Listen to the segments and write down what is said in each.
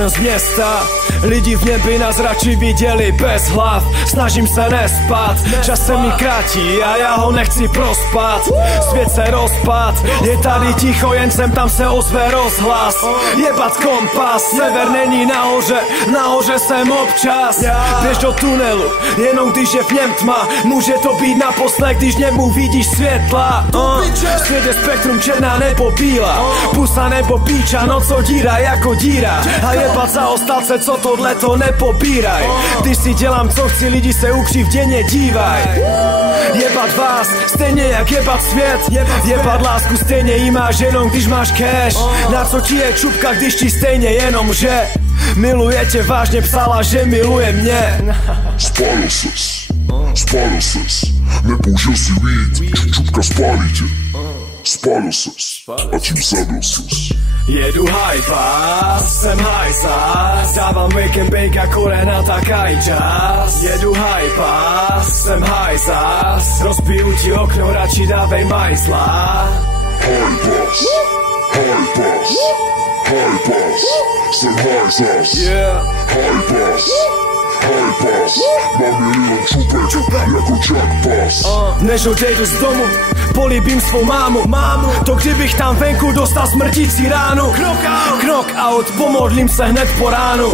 Jsem z města, lidi v nebi nás radši viděli bez hlav. Snažím se nespat, čas se mi krátí a já ho nechci prospat. Svět se rozpad, je tady ticho, jen sem tam se ozve rozhlas. Jebat kompas, sever není nahoře jsem občas. Běž do tunelu, jenom když je v něm tma. Může to být naposled, když němu vidíš světla. Svět je spektrum, černá nebo bílá, pusa nebo píča, noc díra jako díra. A jebat za ostalce, co tohleto nepobíraj. Když si dělám co chci, lidi se ukřivděně dívaj. Jebat vás, stejně jak jebat svět. Jebat lásku, stejně jí máš jenom když máš cash. Na co ti je čupka, když ti stejně jenom že miluje tě vážně, psala, že miluje mě. Spálil ses, nepoužil si weed, čupka spálí tě. Spálil ses, a tím zabil ses. Jedu hajpa, jsem hajzas, dávám wake and bake jako Renata Kajčas. Jedu hajpa, jsem hajzas, rozbiju ti okno, radši dávej majzla. Hajpas, jsem hajzas. Hajpas, mám milion čupek jako Jackpass. Než odejdu z domu, políbím svou mámu. To kdybych tam venku dostal smrtící ránu. Knock out, pomodlím se hned po ránu.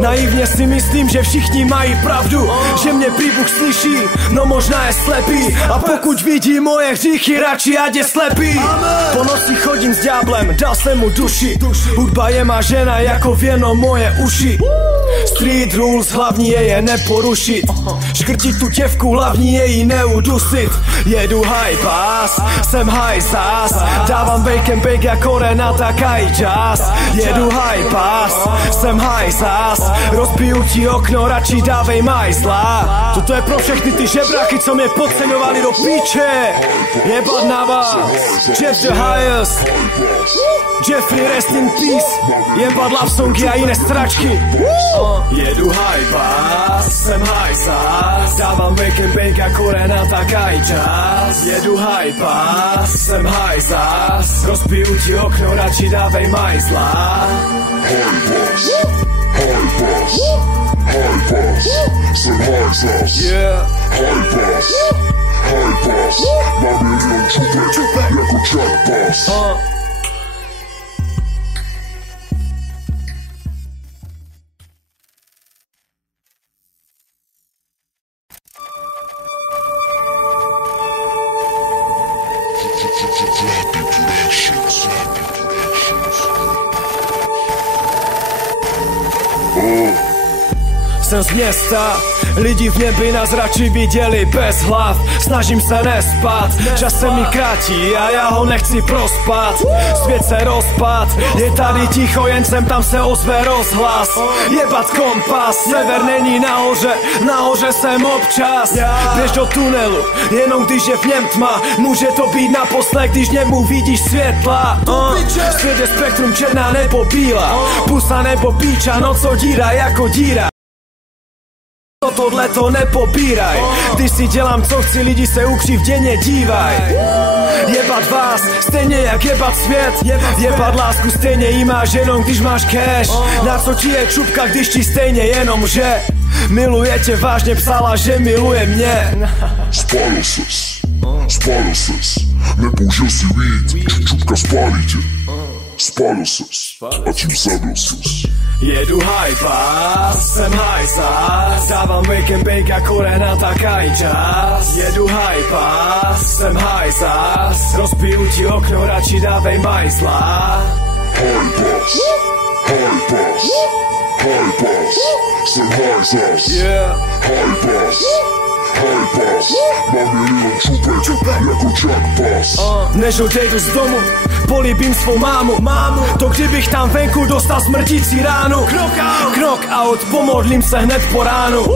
Naivně si myslím, že všichni mají pravdu, že mě prý Bůh slyší, no možná je slepý. A pokud vidí moje hříchy, radši ať je slepý. Po noci chodím s ďáblem, dal jsem mu duši. Hudba je má žena jako věno moje uši. Street rules, hlavní je neporušit. Škrtit tu těvku, hlavní je jí neudusit. Jedu hajpas, jsem hajzas, dávám wake and bake jako Renata Kajčas. Jedu hajpas, jsem hajzas, rozbiju ti okno, radši dávej majzla. Toto je pro všechny ty žebráky, co mě podceňovali do píče. Jebat na vás, Jeff the highest, Jeffrey rest in peace. Jebat love songy a jiné stračky. Jedu hajpas, jsem hajzas, dávám wake and bake jako Renata Kajčas. Jedu hajpas, jsem hajzas, rozbiju ti okno, radši dávej majzla. Hajpas, jsem hajzas. Hajpas, mám milion čupek jako Jackpass. Jsem z města, lidi v nebi nás radši viděli bez hlav. Snažím se nespat, čas se mi krátí a já ho nechci prospat. Svět se rozpad, je tady ticho, jen sem tam se ozve rozhlas. Jebat kompas, sever není nahoře jsem občas. Běž do tunelu, jenom když je v něm tma. Může to být naposled, když němu vidíš světla. Svět je spektrum, černá nebo bílá, pusa nebo píča, noc díra jako díra. Tohleto nepobíraj, když si dělám co chci, lidi se ukřivděně dívaj. Jebat vás, stejně jak jebat svět. Jebat lásku, stejně jí máš jenom když máš cash. Na co ti je čupka, když ti stejně jenom že miluje tě vážně, psala, že miluje mě. Spálil ses, nepoužil si weed, čupka spálí tě. Spálil ses, a tím zabil ses. Jedu hajpas, jsem hajzas, dávám wake and bake jako Renata Kajčas. Jedu hajpas, jsem hajzas, rozbiju ti okno, radši dávej majzla. Hajpas, jsem hajzas. Hajpas, mám milion čupek jako Jackpass. Než odejdu z domu, políbím svou mámu. To kdybych tam venku dostal smrtící ránu. Knock out, pomodlím se hned po ránu.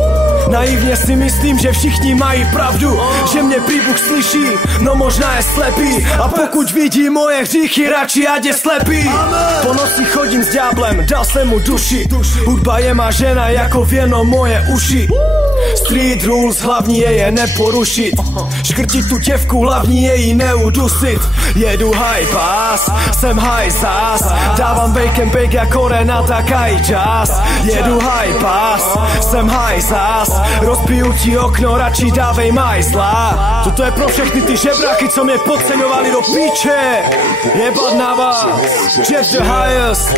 Naivně si myslím, že všichni mají pravdu, že mě prý Bůh slyší, no možná je slepý. A pokud vidí moje hříchy, radši ať je slepý. Po noci chodím s ďáblem, dal jsem mu duši. Hudba je má žena jako věno moje uši. Street rules, hlavní je neporušit. Škrtit tu děvku, hlavní je jí neudusit. Jedu high pass, jsem high zás. Dávám bacon bake jako Renata Kajčas. Jedu high pass, jsem high zás. Rozbiju ti okno, radši dávej majzla. Toto je pro všechny ty žebráky, co mě podceňovali do píče. Jebat na vás, Jeff the highest,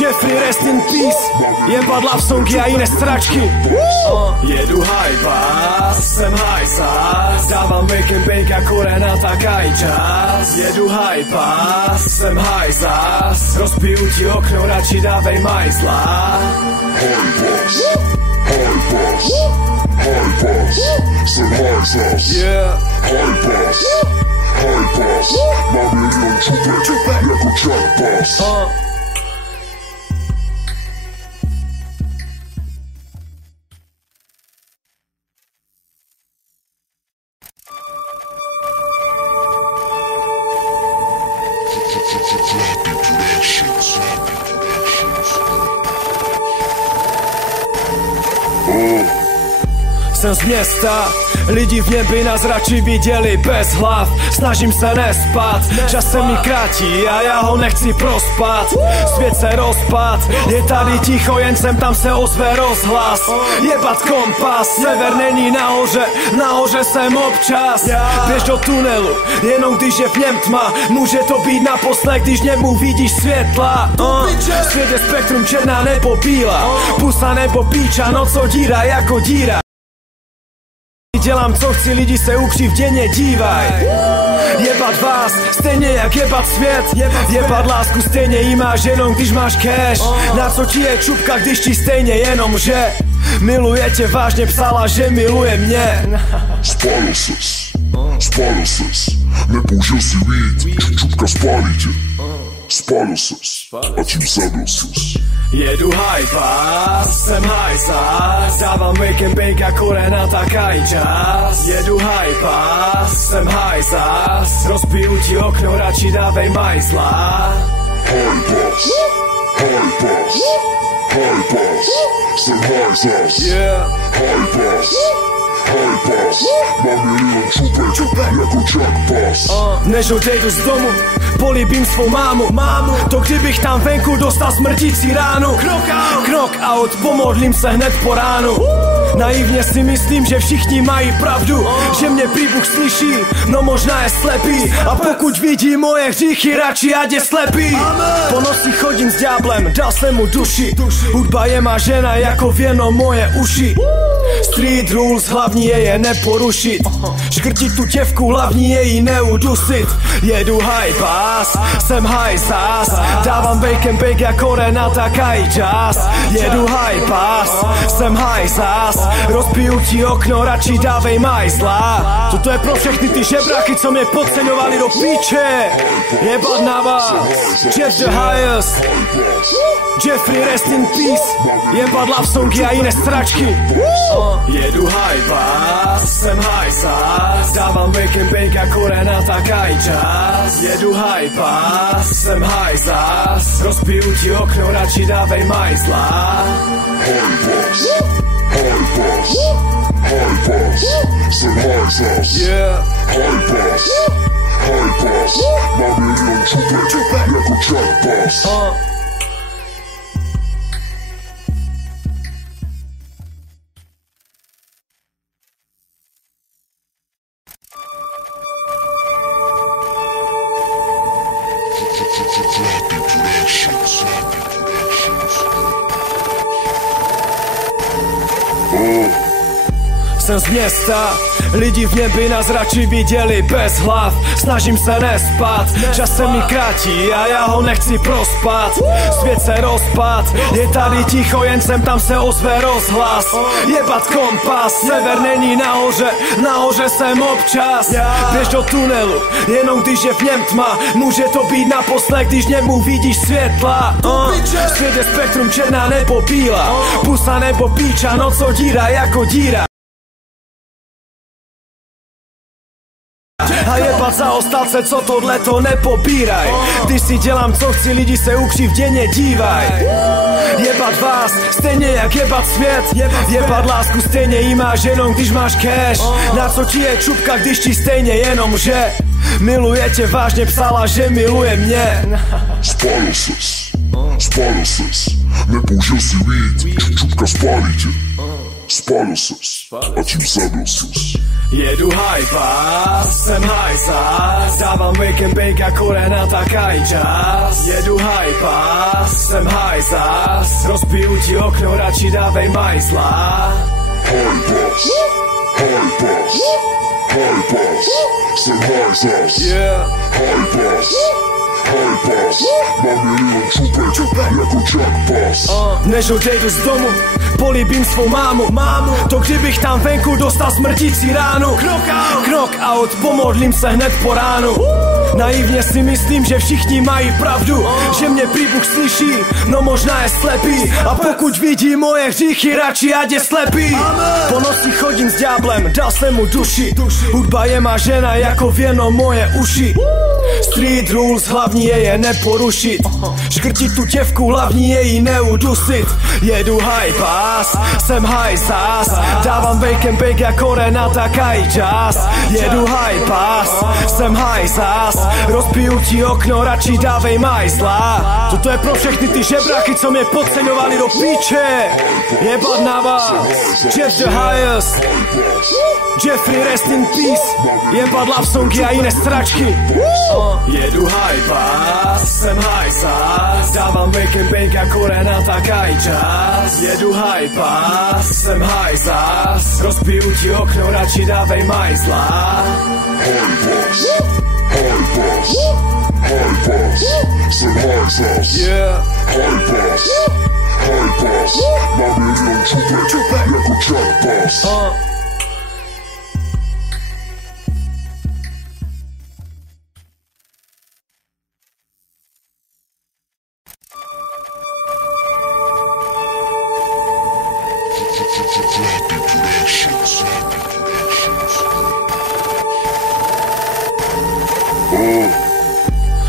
Jeffrey rest in peace. Jebat love songy a jiné stračky. Jedu high pass, jsem high zás. Dávám bacon bake jako Renata Kajčas. Jedu high pass, jsem high zás. Rozbiju ti okno, radši dávej majzla. High pass, jsem high zás. Yeah. High pass, mám milion čupek jako Chuck Bass. Jsem z města, lidi v nebi nás radši viděli bez hlav. Snažím se nespat, čas se mi krátí a já ho nechci prospat. Svět se rozpad, je tady ticho, jen sem tam se ozve rozhlas. Jebat kompas, sever není nahoře jsem občas. Běž do tunelu, jenom když je v něm tma. Může to být naposled, když němu vidíš světla. Svět je spektrum, černá nebo bílá, pusa nebo píča, no co díra jako díra. Dělám co chci, lidi se ukřivděně dívaj. Jebat vás, stejně jak jebat svět. Jebat lásku, stejně jí máš jenom když máš cash. Na co ti je čupka, když ti stejně jenom že miluje tě vážně, psala, že miluje mě. Spálil ses, nepoužil si weed, čupka spálí tě. Spálil ses, a tím zabil ses. Jedu high pass, jsem high zás. Dávám bacon bake jako Renata Kajčas. Jedu high pass, jsem high zás. Rozbiju ti okno, radši dávej majzla. High pass, jsem high zás. Yeah. High pass, mám milion čupek jako Chuck Bass. Než odejdu z domu, políbím svou mámu. To kdybych tam venku dostal smrtící ránu. Knock out, pomodlím se hned po ránu. Naivně si myslím, že všichni mají pravdu, že mě prý Bůh slyší, no možná je slepý. A pokud vidí moje hříchy, radši ať je slepý. Po noci chodím s ďáblem, dal jsem mu duši. Hudba je má žena jako věno moje uši. Street rules, hlavní je neporušit. Škrtit tu děvku, hlavní je jí neudusit. Jedu high pass, jsem high zás. Dávám bacon bake jako Renata Kajčas. Jedu high pass, jsem high zás. Rozbiju ti okno, radši dávej majzla. Toto je pro všechny ty žebráky, co mě podceňovali do píče. Jebat na vás, Jeff the highest, Jeffrey rest in peace. Jebat love songy a jiné stračky. Jedu high pass, jsem high zás. Dávám bacon bake jako Renata Kajčas. Jedu high pass, jsem high zás. Rozbiju ti okno, radši dávej majzla. High pass, jsem high zás. Yeah. High pass, mám milion čupek jako Chuck Bass. Jsem z města, lidi v nebi nás radši viděli bez hlav. Snažím se nespat, čas se mi krátí a já ho nechci prospat. Svět se rozpad, je tady ticho, jen sem tam se ozve rozhlas. Jebat kompas, sever není nahoře jsem občas. Běž do tunelu, jenom když je v něm tma. Může to být naposled, když němu vidíš světla. Svět je spektrum, černá nebo bílá, pusa nebo píča, no co díra jako díra. A jebat za ostalce, co tohleto nepopíraj. Když si dělám co chci, lidi se ukřivděně dívaj. Jebat vás, stejně jak jebat svět. Jebat lásku, stejně jí máš jenom když máš cash. Na co ti je čupka, když ti stejně jenom že miluje tě vážně, psala, že miluje mě. Spálil ses, nepoužil si weed, čupka spálí tě. Spálil ses, a tím zabil ses. Jedu hajpa, jsem hajsa, dávám wake and bake jako Renata Kajčas. Jedu hajpa, jsem hajsa, rozbiju ti okno, radši dávej majzla. Hajpas, jsem hajsas. Hajpas, mám milion čupek, jako Jackpass. Než odejdu z domu, políbím svou mámu. To kdybych tam venku dostal smrtící ránu. Knockout, pomodlím se hned po ránu. Naivně si myslím, že všichni mají pravdu, že mě prý Bůh slyší, no možná je slepý. A pokud vidí moje hříchy, radši ať je slepý. Po noci chodím s ďáblem, dal jsem mu duši. Hudba je má žena jako věno moje uši. Street rules, hlavní je neporušit. Škrtit tu děvku, hlavní je jí neudusit. Jedu high pass, jsem high sas, dávám wake and bake jako Renata Kajčas. Jedu high pass, jsem high sas, rozbiju ti okno, radši dávej majzla. Toto je pro všechny ty žebráky, co mě podceňovali do píče. Jebat na vás, Jeff the highest, Jeffrey rest in peace. Jebat love songy a jiné stračky. Jedu high pass, jsem high sas, dávám wake and bake jako Renata Kajčas. Jedu high pass, jsem high sas, rozbiju ti okno, radši dávej majzla. Hajpas, jsem hajsas. Hajpas, mám milion čupek, jako Jackpass.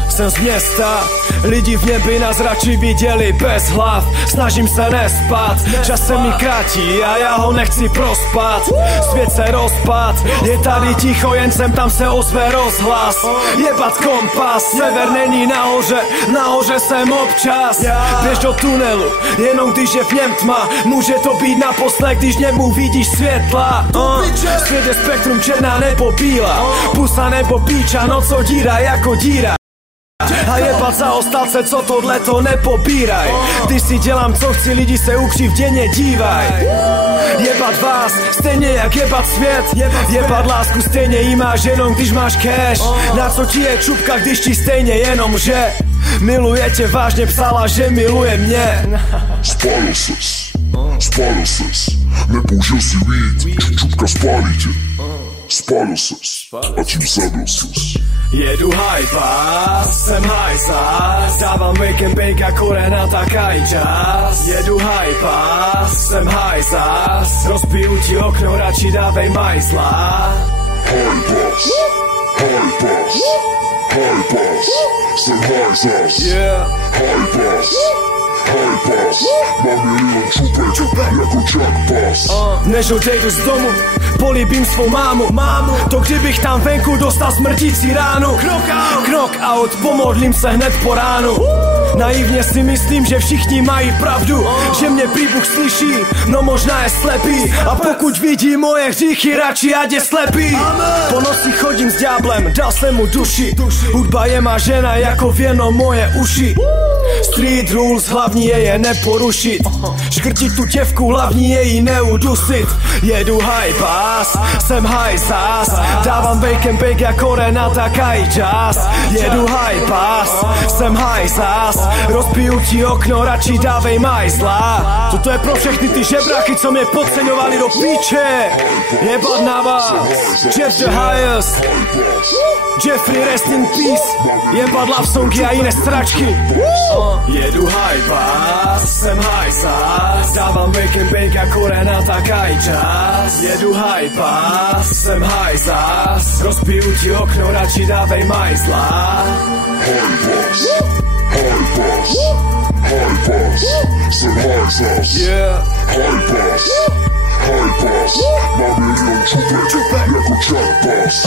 Jsem z města, lidi v nebi nás radši viděli bez hlav. Snažím se nespat, čas se mi krátí a já ho nechci prospat. Svět se rozpad, je tady ticho, jen sem tam se ozve rozhlas. Jebat kompas, sever není nahoře jsem občas. Běž do tunelu, jenom když je v něm tma. Může to být naposled, když němu vidíš světla. Svět je spektrum, černá nebo bílá, pusa nebo píča, noc odírá jako díra. A jebat za ostalce, co tohleto nepopíraj. Když si dělám co chci, lidi se ukřivděně dívaj. Jebat vás, stejně jak jebat svět. Jebat lásku, stejně jí máš jenom když máš cash. Na co ti je čupka, když ti stejně jenom že miluje tě vážně, psala, že miluje mě. Spálil ses, nepoužil si weed, čupka spálí tě. Spálil ses, a tím zabil ses. Jedu high pass, jsem high sas, dávám wake and bake jako Renata Kajčas. Jedu high pass, jsem high sas, rozbiju ti okno, radši dávej majzla. Hajpas, jsem high sas. Hajpas, mám milion čupek, jako Jackpass. Než odejdu z domu, políbím svou mámu. To kdybych tam venku dostal smrtící ránu. Knockout, pomodlím se hned po ránu. Naivně si myslím, že všichni mají pravdu, že mě prý Bůh slyší, no možná je slepý. A pokud vidí moje hříchy, radši ať je slepý. Po noci chodím s ďáblem, dal jsem mu duši. Hudba je má žena jako věno moje uši. Street rules, hlavní je neporušit. Škrtit tu děvku, hlavní je jí neudusit. Jedu high pass, jsem high sas, dávám wake and bake jako Renata Kajčas. Jedu high pass, jsem high sas, rozbiju ti okno, radši dávej majzla. Toto je pro všechny ty žebráky, co mě podceňovali do píče. Jebat na vás, Jeff the highest, Jeffrey rest in peace. Jebat love songy a jiné stračky. Jedu high pass, jsem high sas, dávám wake and bake jako Renata korena, tak aj čas. Jedu high pass, sem high zas. Rozbiju ti okno, radši dávej majzla. High pass, high pass, high pass, sem high zas. Yeah. High pass, high pass, mám jednou čupek, jako Chuck Bass.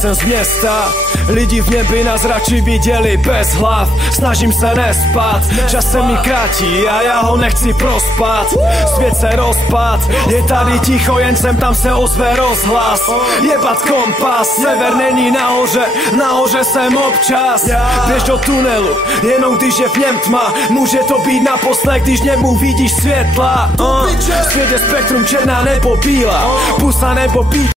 Jsem z města, lidi v nebi nás radši viděli bez hlav. Snažím se nespat, čas se mi krátí a já ho nechci prospat. Svět se rozpad, je tady ticho, jen sem tam se ozve rozhlas. Jebat kompas, sever není nahoře jsem občas. Běž do tunelu, jenom když je v něm tma. Může to být naposled, když němu vidíš světla. Svět je spektrum, černá nebo bílá, pusa nebo píč.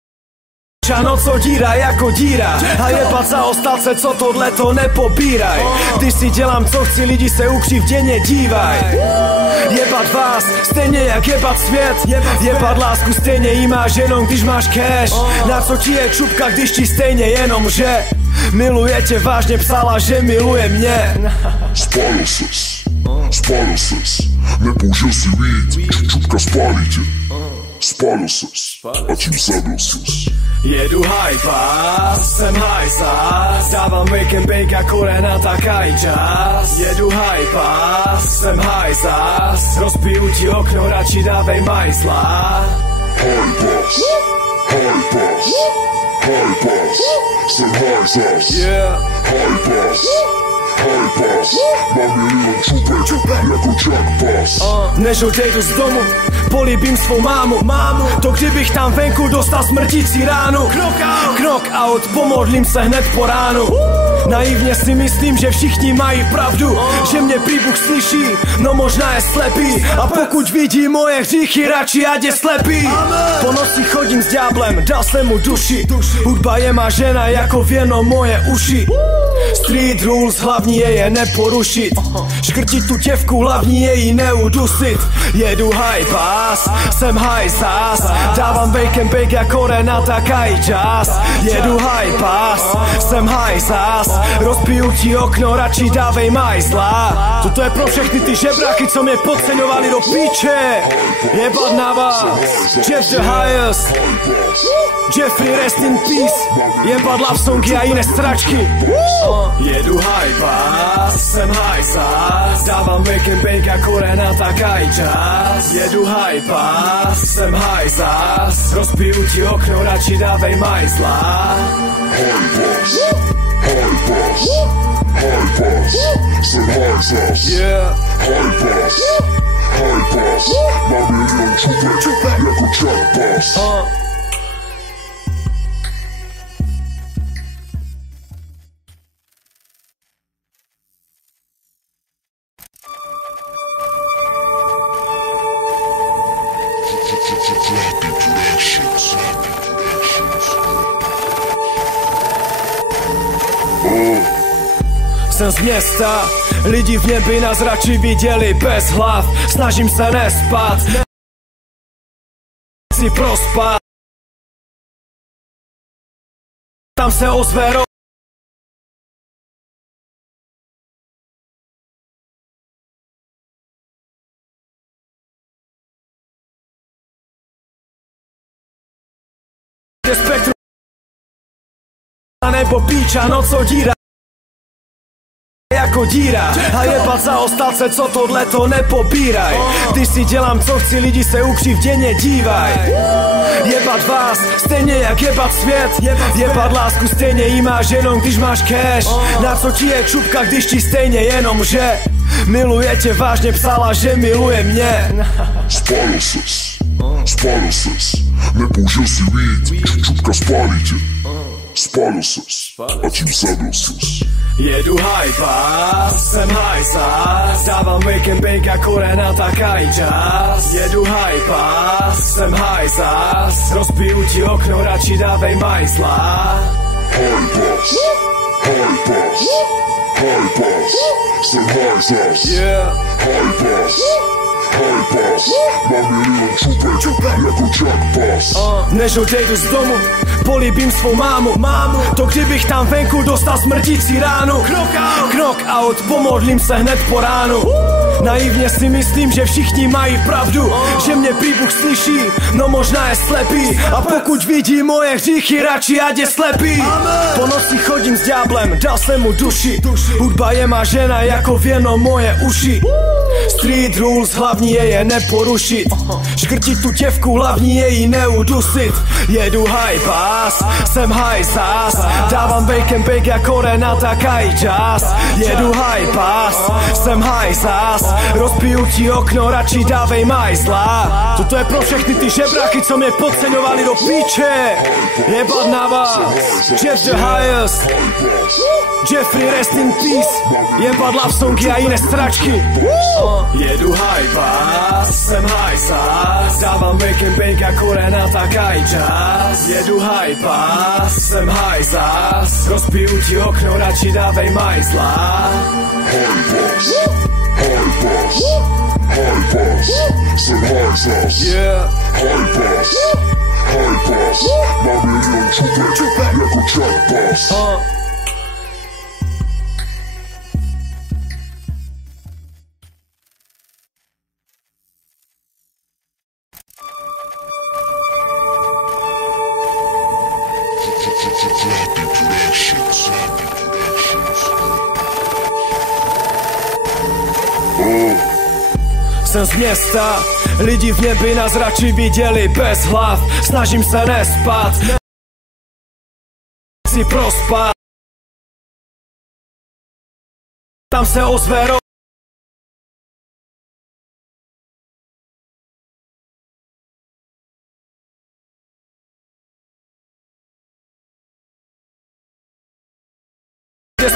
No co díra jako díra a jebat za ostalce, co tohleto nepobíraj. Když si dělám co chci, lidi se ukřivděně dívaj. Jebat vás, stejně jak jebat svět. Jebat lásku, stejně jí máš jenom když máš cash. Na co ti je čupka, když ti stejně jenom že miluje tě vážně, psala, že miluje mě. Spálil ses, nepoužil si weed, čupka spálí tě. Spálil ses a tím zabil ses. Jedu high pass, jsem high zas. Dávám wake and bake a korena, tak aj čas. Jedu high pass, jsem high zas. Rozbiju ti okno, radši dávej majzla. High pass, high pass, high pass, jsem high zas. Yeah. High pass, high pass, mám milion čupek, jako Chuck Bass. Než odejdu z domu, políbím svou mámu. To kdybych tam venku dostal smrtící ránu. Knock out, pomodlím se hned po ránu. Naivně si myslím, že všichni mají pravdu, že mě prý Bůh slyší, no možná je slepý. A pokud vidí moje hříchy, radši ať je slepý. Po noci chodím s ďáblem, dal jsem mu duši. Hudba je má žena jako věno moje uši. Street rules, hlavní je neporušit. Škrtit tu děvku, hlavní je jí neudusit. Jedu high pass, jsem high zas. Dávám bake and bake jako korena, tak aj čas. Jedu high pass, jsem high zas. Rozbiju ti okno, radši dávej majzla. Toto je pro všechny ty žebráky, co mě podceňovali do píče. Jebat na vás, Jeff the highest, Jeffrey rest in peace. Jebat love songy a jiné stračky. Jedu high pass, jsem high zas. Dávám wake and bake a korena, tak aj čas. Jedu high pass, jsem high zas. Rozbiju ti okno, radši dávej majzla. High pass, high pass, high pass, jsem high zas. Yeah. High pass, high pass, mám milion čupek, jako Chuck Bass. Jsem z města, lidi v nebi nás radši viděli bez hlav. Snažím se nespat, si prospat. Tam se ozve spektrum nebo píča, no co díra jako díra a jebat za ostalce, co tohleto nepobíraj. Když si dělám co chci, lidi se ukřivděně dívaj. Jebat vás, stejně jak jebat svět. Jebat lásku, stejně jí máš jenom když máš cash. Na co ti je čupka, když ti stejně jenom že miluje tě vážně, psala, že miluje mě. Spálil ses, nepoužil si weed, čupka spálí tě. Spálil ses a tím zabil ses. Jedu high pass, jsem high zas. Dávám wake and bake a korena, tak aj čas. Jedu high pass, jsem high zas. Rozbiju ti okno, radši dávej majzla. High pass, high pass, High pass, jsem high zas. High pass, mám milion čupek jako Jack Pass. Než odejdu z domu, políbím svou mámu. To kdybych tam venku dostal smrtící ránu. Knock out, pomodlím se hned po ránu. Naivně si myslím, že všichni mají pravdu, že mě prý Bůh slyší, no možná je slepý. A pokud vidí moje hříchy, radši ať je slepý. Po noci chodím s ďáblem, dal jsem mu duši. Hudba je má žena jako věno moje uši. Street rules, hlavní je neporušit. Škrtit tu děvku, hlavní je jí neudusit. Jedu high pass, jsem high zas. Dávám bake jako Renata Kajčas. Jedu high pass, jsem high zas. Rozbiju ti okno, radši dávej majzla. Toto je pro všechny ty žebráky, co mě podceňovali do píče. Jebat na vás, Jeff the highest, Jeffrey rest in peace. Jebat love songy a jiné stračky. Jedu high pass, jsem high zas. Dávám bake jako Renata Kajčas. Jedu high pass, jsem high zas. Rozbiju ti okno, radši dávej majzla. High pass, jsem high zas. High pass, mám milion čupek jako Jack Pass. Jsem z města, lidi v nebi nás radši viděli bez hlav. Snažím se nespat, si prospat. Tam se ozve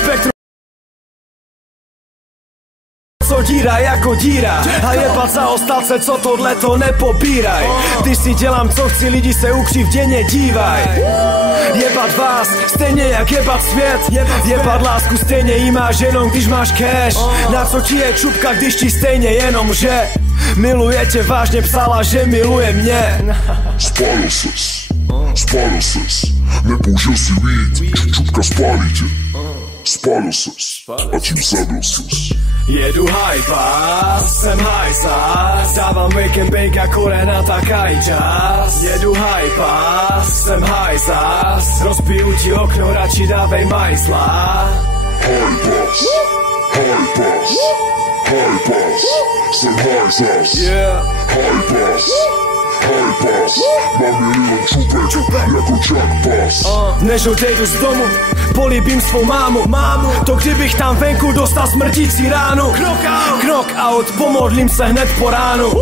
spektrum. Co díra jako díra a jebat za ostalce, co tohleto nepobíraj. Když si dělám co chci, lidi se ukřivděně dívaj. Jebat vás, stejně jak jebat svět. Jebat lásku, stejně jí máš jenom když máš cash. Na co ti je čupka, když ti stejně jenom že miluje tě, vážně psala, že miluje mě. Spálil ses, nepoužil si víc, čupka spálí tě. Spálil ses a tím zabil ses. Jedu high pass, jsem high zas. Dávám bake jako Renata Kajčas. Jedu high pass, jsem high zas. Rozbiju ti okno, radši dávej majzla. High pass, jsem high zas. High pass, mám milion čupek jako Jack Pass. Než odejdu z domu, políbím svou mámu. To kdybych tam venku dostal smrtící ránu. Knock out, pomodlím se hned po ránu.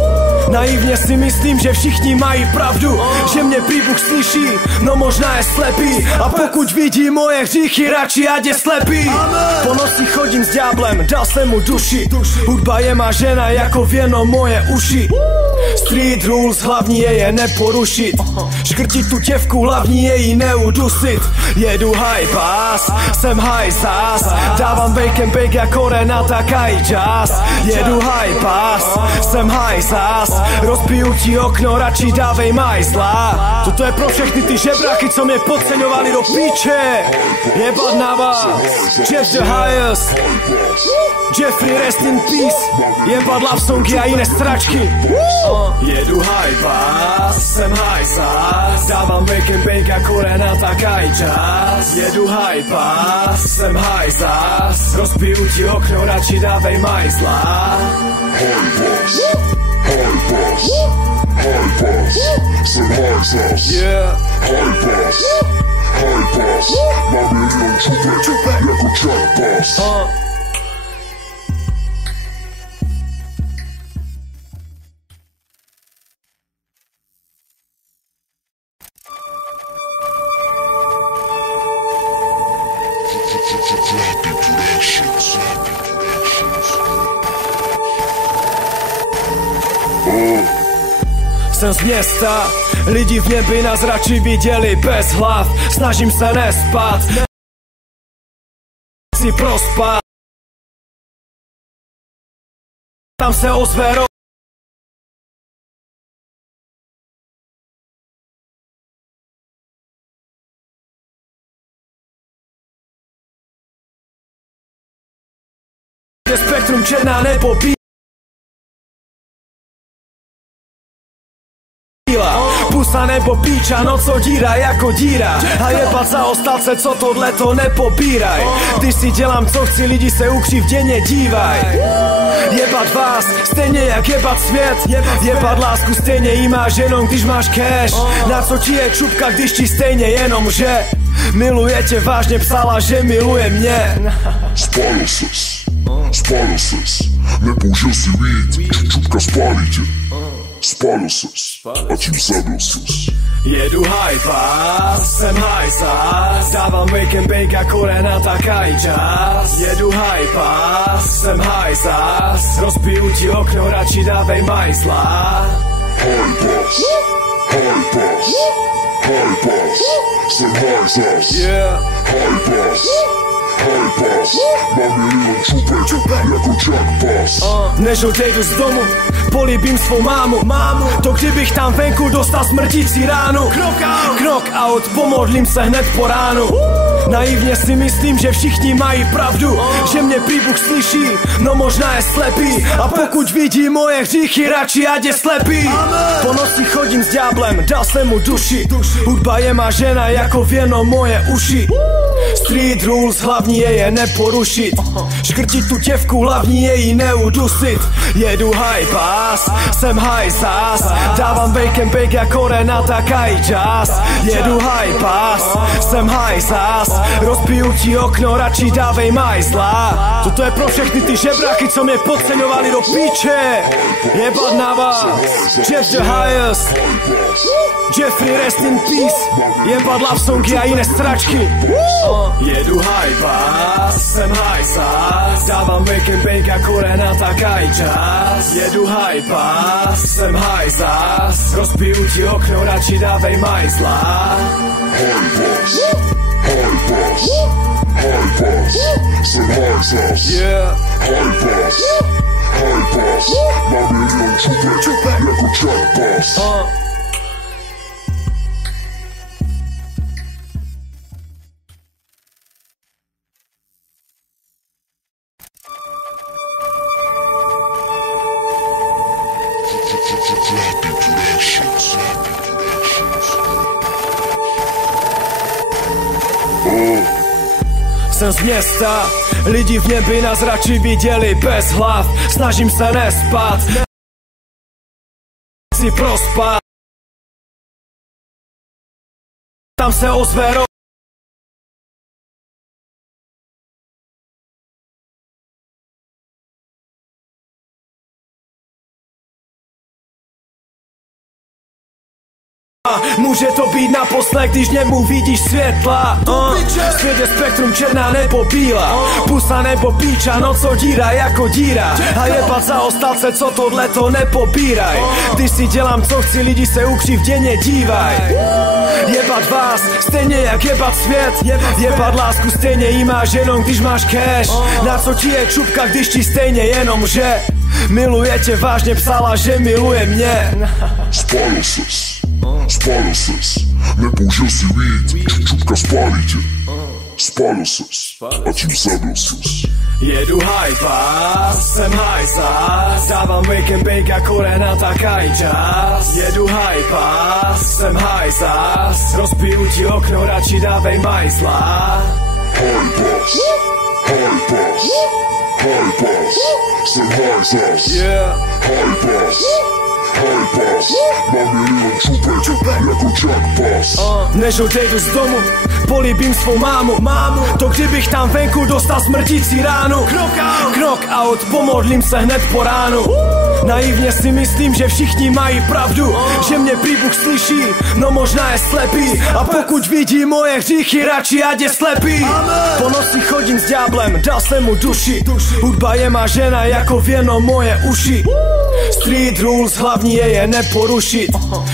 Naivně si myslím, že všichni mají pravdu, že mě prý Bůh slyší, no možná je slepý. A pokud vidí moje hříchy, radši ať je slepý. Po noci chodím s ďáblem, dal jsem mu duši. Hudba je má žena jako věno moje uši. Street rules, hlavní je neporušit. Škrtit tu děvku, hlavní je jí neudusit. Jedu high pass, jsem high zas. Dávám bake jako Renata Kajčas. Jedu high pass, jsem high zas. Rozbiju ti okno, radši dávej majzla. Toto je pro všechny ty žebráky, co mě podceňovali do píče. Jebat na vás, Jeff the highest, Jeffrey rest in peace. Jebat love songy a jiné stračky. Jedu high pass, jsem high zas. Dávám bake jako Renata Kajčas. Jedu high pass, jsem high zas. Rozbiju ti okno, radši dávej majzla. High pass, jsem high zas. High pass, mám milion čupek jako Jack Pass. Jsem z města, lidi v nebi nás radši viděli bez hlav. Snažím se nespat, si prospat. tam se ozve spektrum černá nebo bílá. Pusa nebo píča, no co díra jako díra. A jebat za ostalce, co tohleto nepopíraj. Když si dělám co chci, lidi se ukřivděně dívaj. Jebat vás, stejně jak jebat svět. Jebat lásku, stejně jí máš jenom, když máš cash. Na co ti je čupka, když ti stejně jenom, že miluje tě vážně, psala, že miluje mě. Spálil ses, nepoužil si weed, čupka spálí tě. Spálil ses, a tím zabil ses. Jedu hajpa, jsem hajsa, dávám wake and bake jako Renata Kajčas. Jedu hajpa, jsem hajsa, rozbiju ti okno, radši dávej majzla. Hajpas, jsem hajsas. Hajpas, mám milion čupek jako čakpas. Než odejdu z domu, políbím svou mámu. To kdybych tam venku dostal smrtící ránu. Knock out, pomodlím se hned po ránu. Naivně si myslím, že všichni mají pravdu, že mě prý Bůh slyší, no možná je slepý. A pokud vidí moje hříchy, radši ať je slepý. Po noci chodím s ďáblem, dal jsem mu duši. Hudba je má žena jako věno moje uši. Street rules, hlavní je neporušit. Škrtit tu děvku, hlavní je jí neudusit. Jedu high pass, jsem high sas, dávám bake and bake jako Renata Kajčas. Jedu high pass, jsem high sas, rozbiju ti okno, radši dávej majzla. Toto je pro všechny ty žebráky, co mě podceňovali do píče. Jebat na vás, Jeff the highest, Jeffrey rest in peace. Jebat love songy a jiné stračky. Jedu high pass, jsem high sas, dávám wake and bake jako Renata Kajčas. Jedu high pass, jsem high sas, rozbiju ti okno, radši dávej majzla. Hajpas, jsem hajsas. Hajpas, mám milion čupek jako čakpas. Jsem z města, lidi v nebi nás radši viděli bez hlav. Snažím se nespat, si prospat. Tam se ozve může to být naposled, když němu vidíš světla. Svět je spektrum černá nebo bílá. Pusa nebo píča, no co díra jako díra. A jebat za ostalce, co tohleto nepopíraj. Když si dělám co chci, lidi se ukřivděně dívaj. Jebat vás, stejně jak jebat svět. Jebat lásku, stejně jí máš jenom, když máš cash. Na co ti je čupka, když ti stejně jenom, že miluje tě vážně, psala, že miluje mě. Spálil ses, nepoužil si weed, čupka spálí tě. Spálil ses, a tím zabil ses. Jedu high pass, jsem high sas, dávám wake and bake jako Renata Kajčas. Jedu high pass, jsem high sas, rozbiju ti okno, radši dávej majzla. Hajpas, jsem hajsas. Hajpas, mám milion čupek jako čakpas. Než odejdu z domu, políbím svou mámu. To kdybych tam venku dostal smrtící ránu. Knock out, pomodlím se hned po ránu. Naivně si myslím, že všichni mají pravdu, že mě prý Bůh slyší, no možná je slepý. A pokud vidí moje hříchy, radši ať je slepý. Po noci chodím s ďáblem, dal jsem mu duši. Hudba je má žena jako věno moje uši. Street rules, hlavní je neporušit.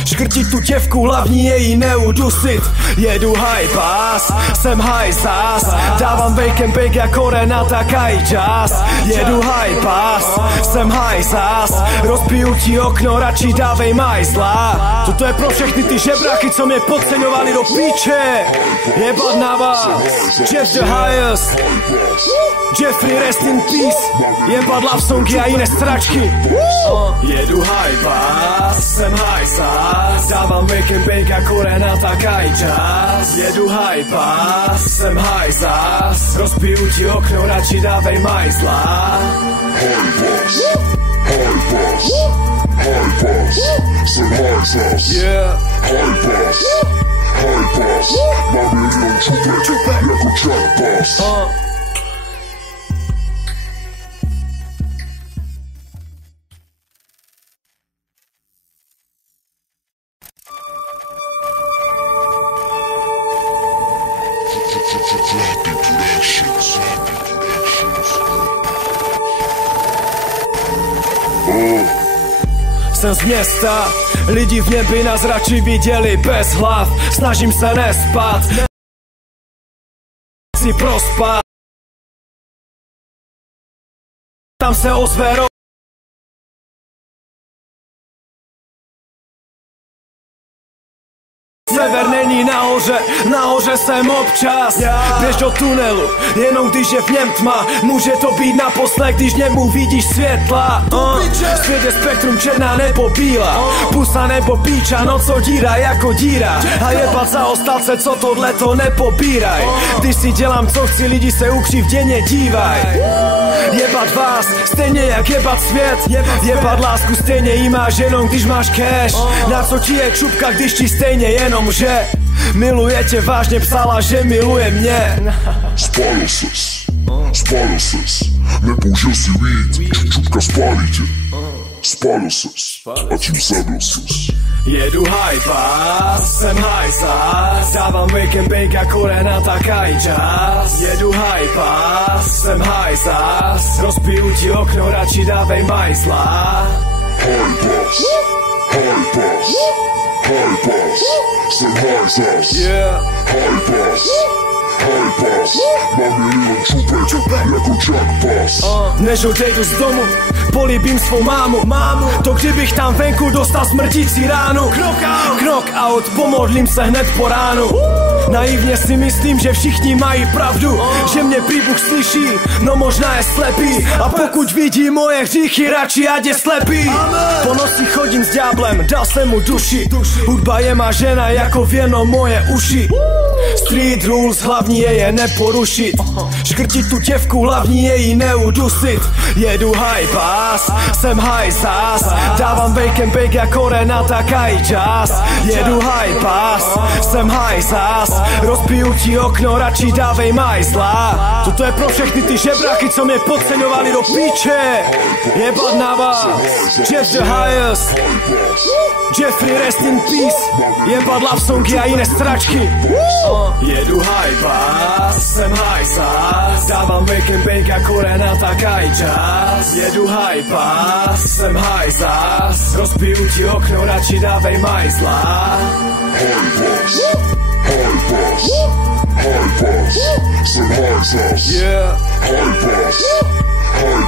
Škrtit tu děvku, hlavní je jí neudusit. Jedu high pass, jsem high zás. Dávám wake and bake jako Renata Kajčas. Jedu high pass, jsem high zás. Rozpiju ti okno, radši dávej majzla. Toto je pro všechny ty žebráky, co mě podceňovali do píče. Jebat na vás, Jeff the highest, Jeffrey rest in peace. Jebat love songy a jiné stračky. Jedu high pass, jsem high zás. Dávám wake and bake jako Renata Kajčas. Jedu high pass, jsem high zás. Rozpiju ti okno, radši dávej majzla. High pass, jsem high zás. Yeah. High pass, mám milion čupek jako Chuck Bass. Jsem z města, lidi v nebi na zrači viděli bez hlav. Snažím se nespat, si prospat. Tam se ozve sever není nahoře jsem občas. Běž do tunelu, jenom když je v něm tma. Může to být naposled, když němu vidíš světla. Svět je spektrum, černá nebo bílá, pusa nebo píča, no co díra jako díra. A jebat za ostalce, co tohleto nepobíraj. Když si dělám co chci, lidi se ukřivděně dívaj. Jebat vás, stejně jak jebat svět. Jebat lásku, stejně jí máš jenom když máš cash. Na co ti je čupka, když ti stejně jenom že miluje tě, vážně psala, že miluje mě. Spálil ses, nepoužil si weed, čupka spálí tě. Spálil ses, a tím zabil ses. Jedu high pass, jsem high zás. Dávám wake and bake jako Renata Kajčas. Jedu high pass, jsem high zás. Rozpiju ti okno, radši dávej majzla. High pass, jsem high zás. Yeah. High pass, mám milion čupek jako Chuck Bass. Než odejdu z domu, políbím svou mámu. To kdybych tam venku dostal smrtící ránu. Knock out, pomodlím se hned po ránu. Naivně si myslím, že všichni mají pravdu, že mě prý Bůh slyší, no možná je slepý. A pokud vidí moje hříchy, radši ať je slepý. Po noci chodím s ďáblem, dal jsem mu duši. Hudba je má žena jako věno moje uši. Street rules, hlavní je neporušit. Škrtit tu děvku, hlavní je jí neudusit. Jedu high pass, jsem high zás. Dávám wake and bake jako Renata Kajčas. Jedu high pass, jsem high zás. Rozpiju ti okno, radši dávej majzla. Toto je pro všechny ty žebráky, co mě podceňovali do píče. Jebat na vás, Jeff the highest, Jeffrey rest in peace. Jebat love songy a jiné stračky. Jedu high pass, jsem high zás. Dávám wake and bake jako Renata Kajčas. Jedu high pass, jsem high zás. Rozpiju ti okno, radši dávej majzla. High pass, jsem high zás. Yeah. High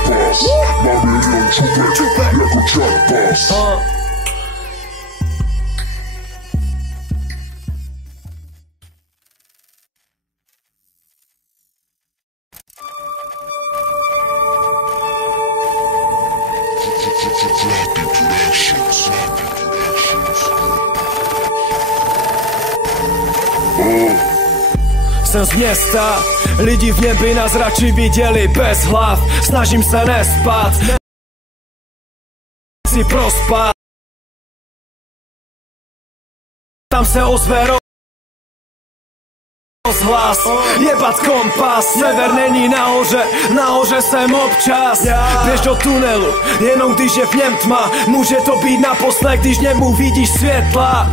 pass, mám milion čupek jako Chuck Bass. Jsem z města, lidi v nebi na zrači viděli bez hlav. Snažím se nespat, si prospat. Tam se ozve rozhlas, jebat kompas. Sever není nahoře jsem občas. Běž do tunelu, jenom když je v něm tma. Může to být naposled, když němu vidíš světla.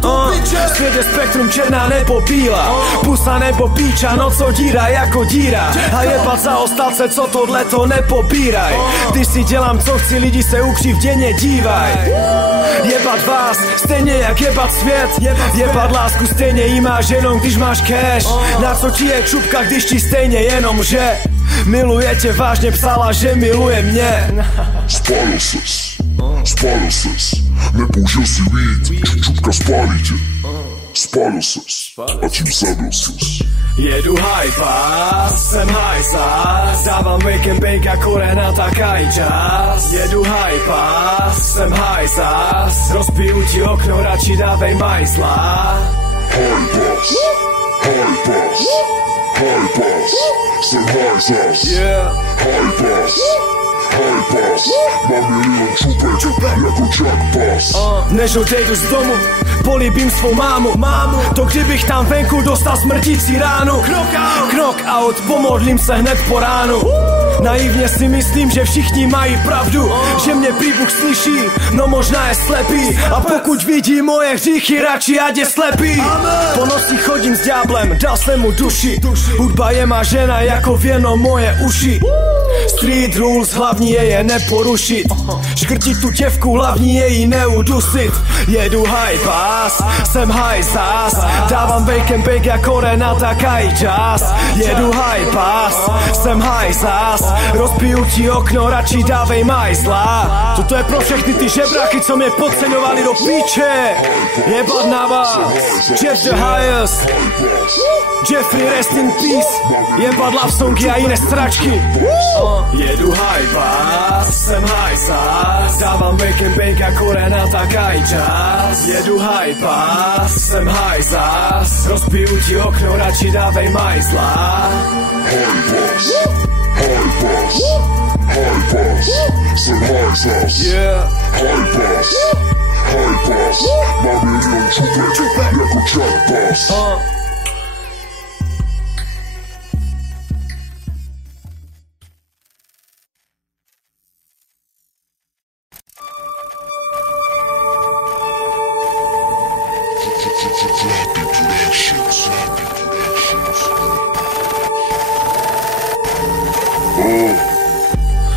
Svět je spektrum, černá nebo bílá, pusa nebo píča, no co díra jako díra. A jebat za ostalce, co tohleto nepopíraj. Když si dělám co chci, lidi se ukřivděně dívaj. Jebat vás, stejně jak jebat svět. Jebat lásku, stejně jí máš jenom když máš cash. Na co ti je čupka, když ti stejně jenom že miluje tě vážně, psala, že miluje mě. Spálil ses, nepoužil si weed, čupka spálí tě. Spálil ses, a tím zabil ses. Jedu hajpa, jsem hajsa, dávám wake and bake jako Renata Kajčas. Jedu hajpa, jsem hajsa, rozbiju ti okno, radši dávej majsla. Hajpas, jsem hajsas. Hajpas, mám milion čupek jako Jackpass. Než odejdu z domu, políbím svou mámu. To kdybych tam venku dostal smrtící ránu. Knock out, pomodlím se hned po ránu. Naivně si myslím, že všichni mají pravdu, že mě prý Bůh slyší, no možná je slepý. A pokud vidí moje hříchy, radši ať je slepý. Po noci chodím s ďáblem, dal jsem mu duši. Hudba je má žena jako věno moje uši. Street rules, hlavní je neporušit. Škrtit tu těvku, hlavní je jí neudusit. Jedu high pass, jsem high zas, dávám wake and bake jako Renata Kajčas. Jedu high pass, jsem high zas, rozbiju ti okno, radši dávej majsla. Toto je pro všechny ty žebráky, co mě podceňovali do píče. Jebat na vás, Jeff the highest, Jeffrey rest in peace. Jebat love songy a jiné stračky. Jedu high pass, jsem high zas, dávám wake and bake jako Renata Kajčas. Jedu high pass, jsem high zas, rozbiju ti okno, radši dávej majsla. Hajpas, jsem hajsas. Hajpas, mám milion čupek jako Jackpass.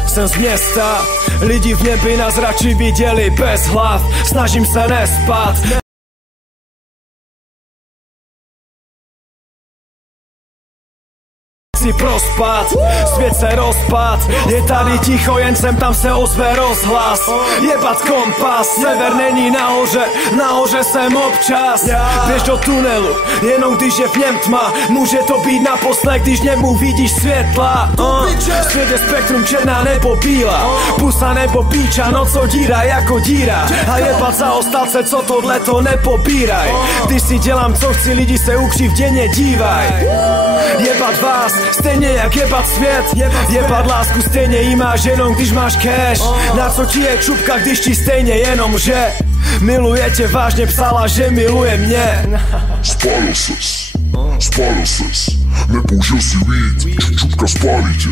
Jsem z města, lidi v nebi nás radši viděli bez hlav. Snažím se nespat, si prospat, svět se rozpad. Je tady ticho, jen sem tam se ozve rozhlas. Jebat kompas, sever není nahoře jsem občas. Běž do tunelu, jenom když je v něm tma. Může to být naposled, když němu vidíš světla. Svět je spektrum, černá nebo bílá, pusa nebo píča, no co díra jako díra. A jebat za ostalce, co tohleto nepopíraj. Když si dělám co chci, lidi se ukřivděně dívaj. Jebat vás, stejně jak jebat svět. Jebat lásku, stejně jí máš jenom když máš cash. Na co ti je čupka, když ti stejně jenom že miluje tě vážně, psala, že miluje mě. Spálil ses, nepoužil si weed, čupka spálí tě.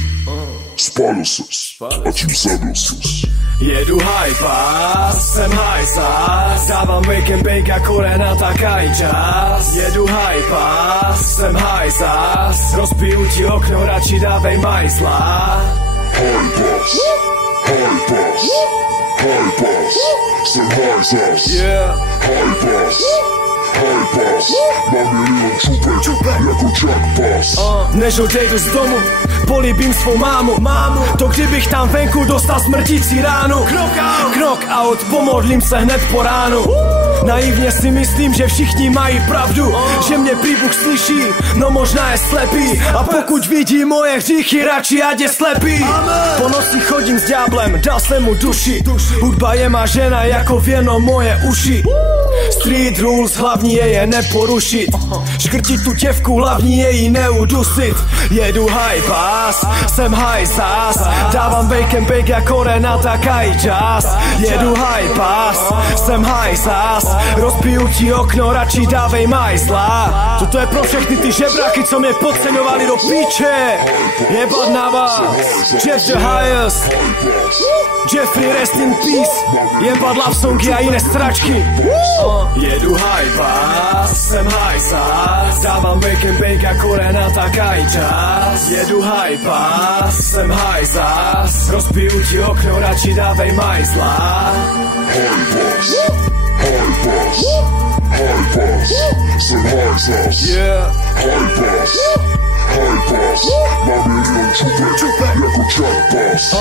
Spálil ses, a tím zabil ses. Jedu high pass, jsem high zas, dávám wake and bake jako Renata Kajčas. Jedu high pass, jsem high zas, rozbiju ti okno, radši dávej majsla. Hajpas, jsem high zas. Hajpas, mám milion čupek jako Jackpass. Než odejdu z domu, políbím svou mámu. To kdybych tam venku dostal smrtící ránu. Knock out, pomodlím se hned po ránu. Naivně si myslím, že všichni mají pravdu, že mě prý Bůh slyší, no možná je slepý. A pokud vidí moje hříchy, radši ať je slepý. Po noci chodím s ďáblem, dal jsem mu duši. Hudba je má žena jako věno moje uši. Street rules, hlavní je neporušit. Škrtit tu těvku, hlavní je jí neudusit. Jedu high pass, zás, jsem high zás, dávám bake jako Renata Kajčas. Jedu high pass, jsem high zás, rozbiju ti okno, radši dávej majzla. Toto je pro všechny ty žebráky, co mě podceňovali do píče. Jebat na vás, Jeff the highest, Jeffrey rest in peace, jebat love songy a jiné stračky. Jedu high pass, jsem high zás, dávám bake jako Renata Kajčas. Jedu high pass, jsem high zás, rozbiju ti okno, radši dávej majzla. High pass, jsem high zás. Yeah. High pass, mám milion čupek jako Chuck Bass.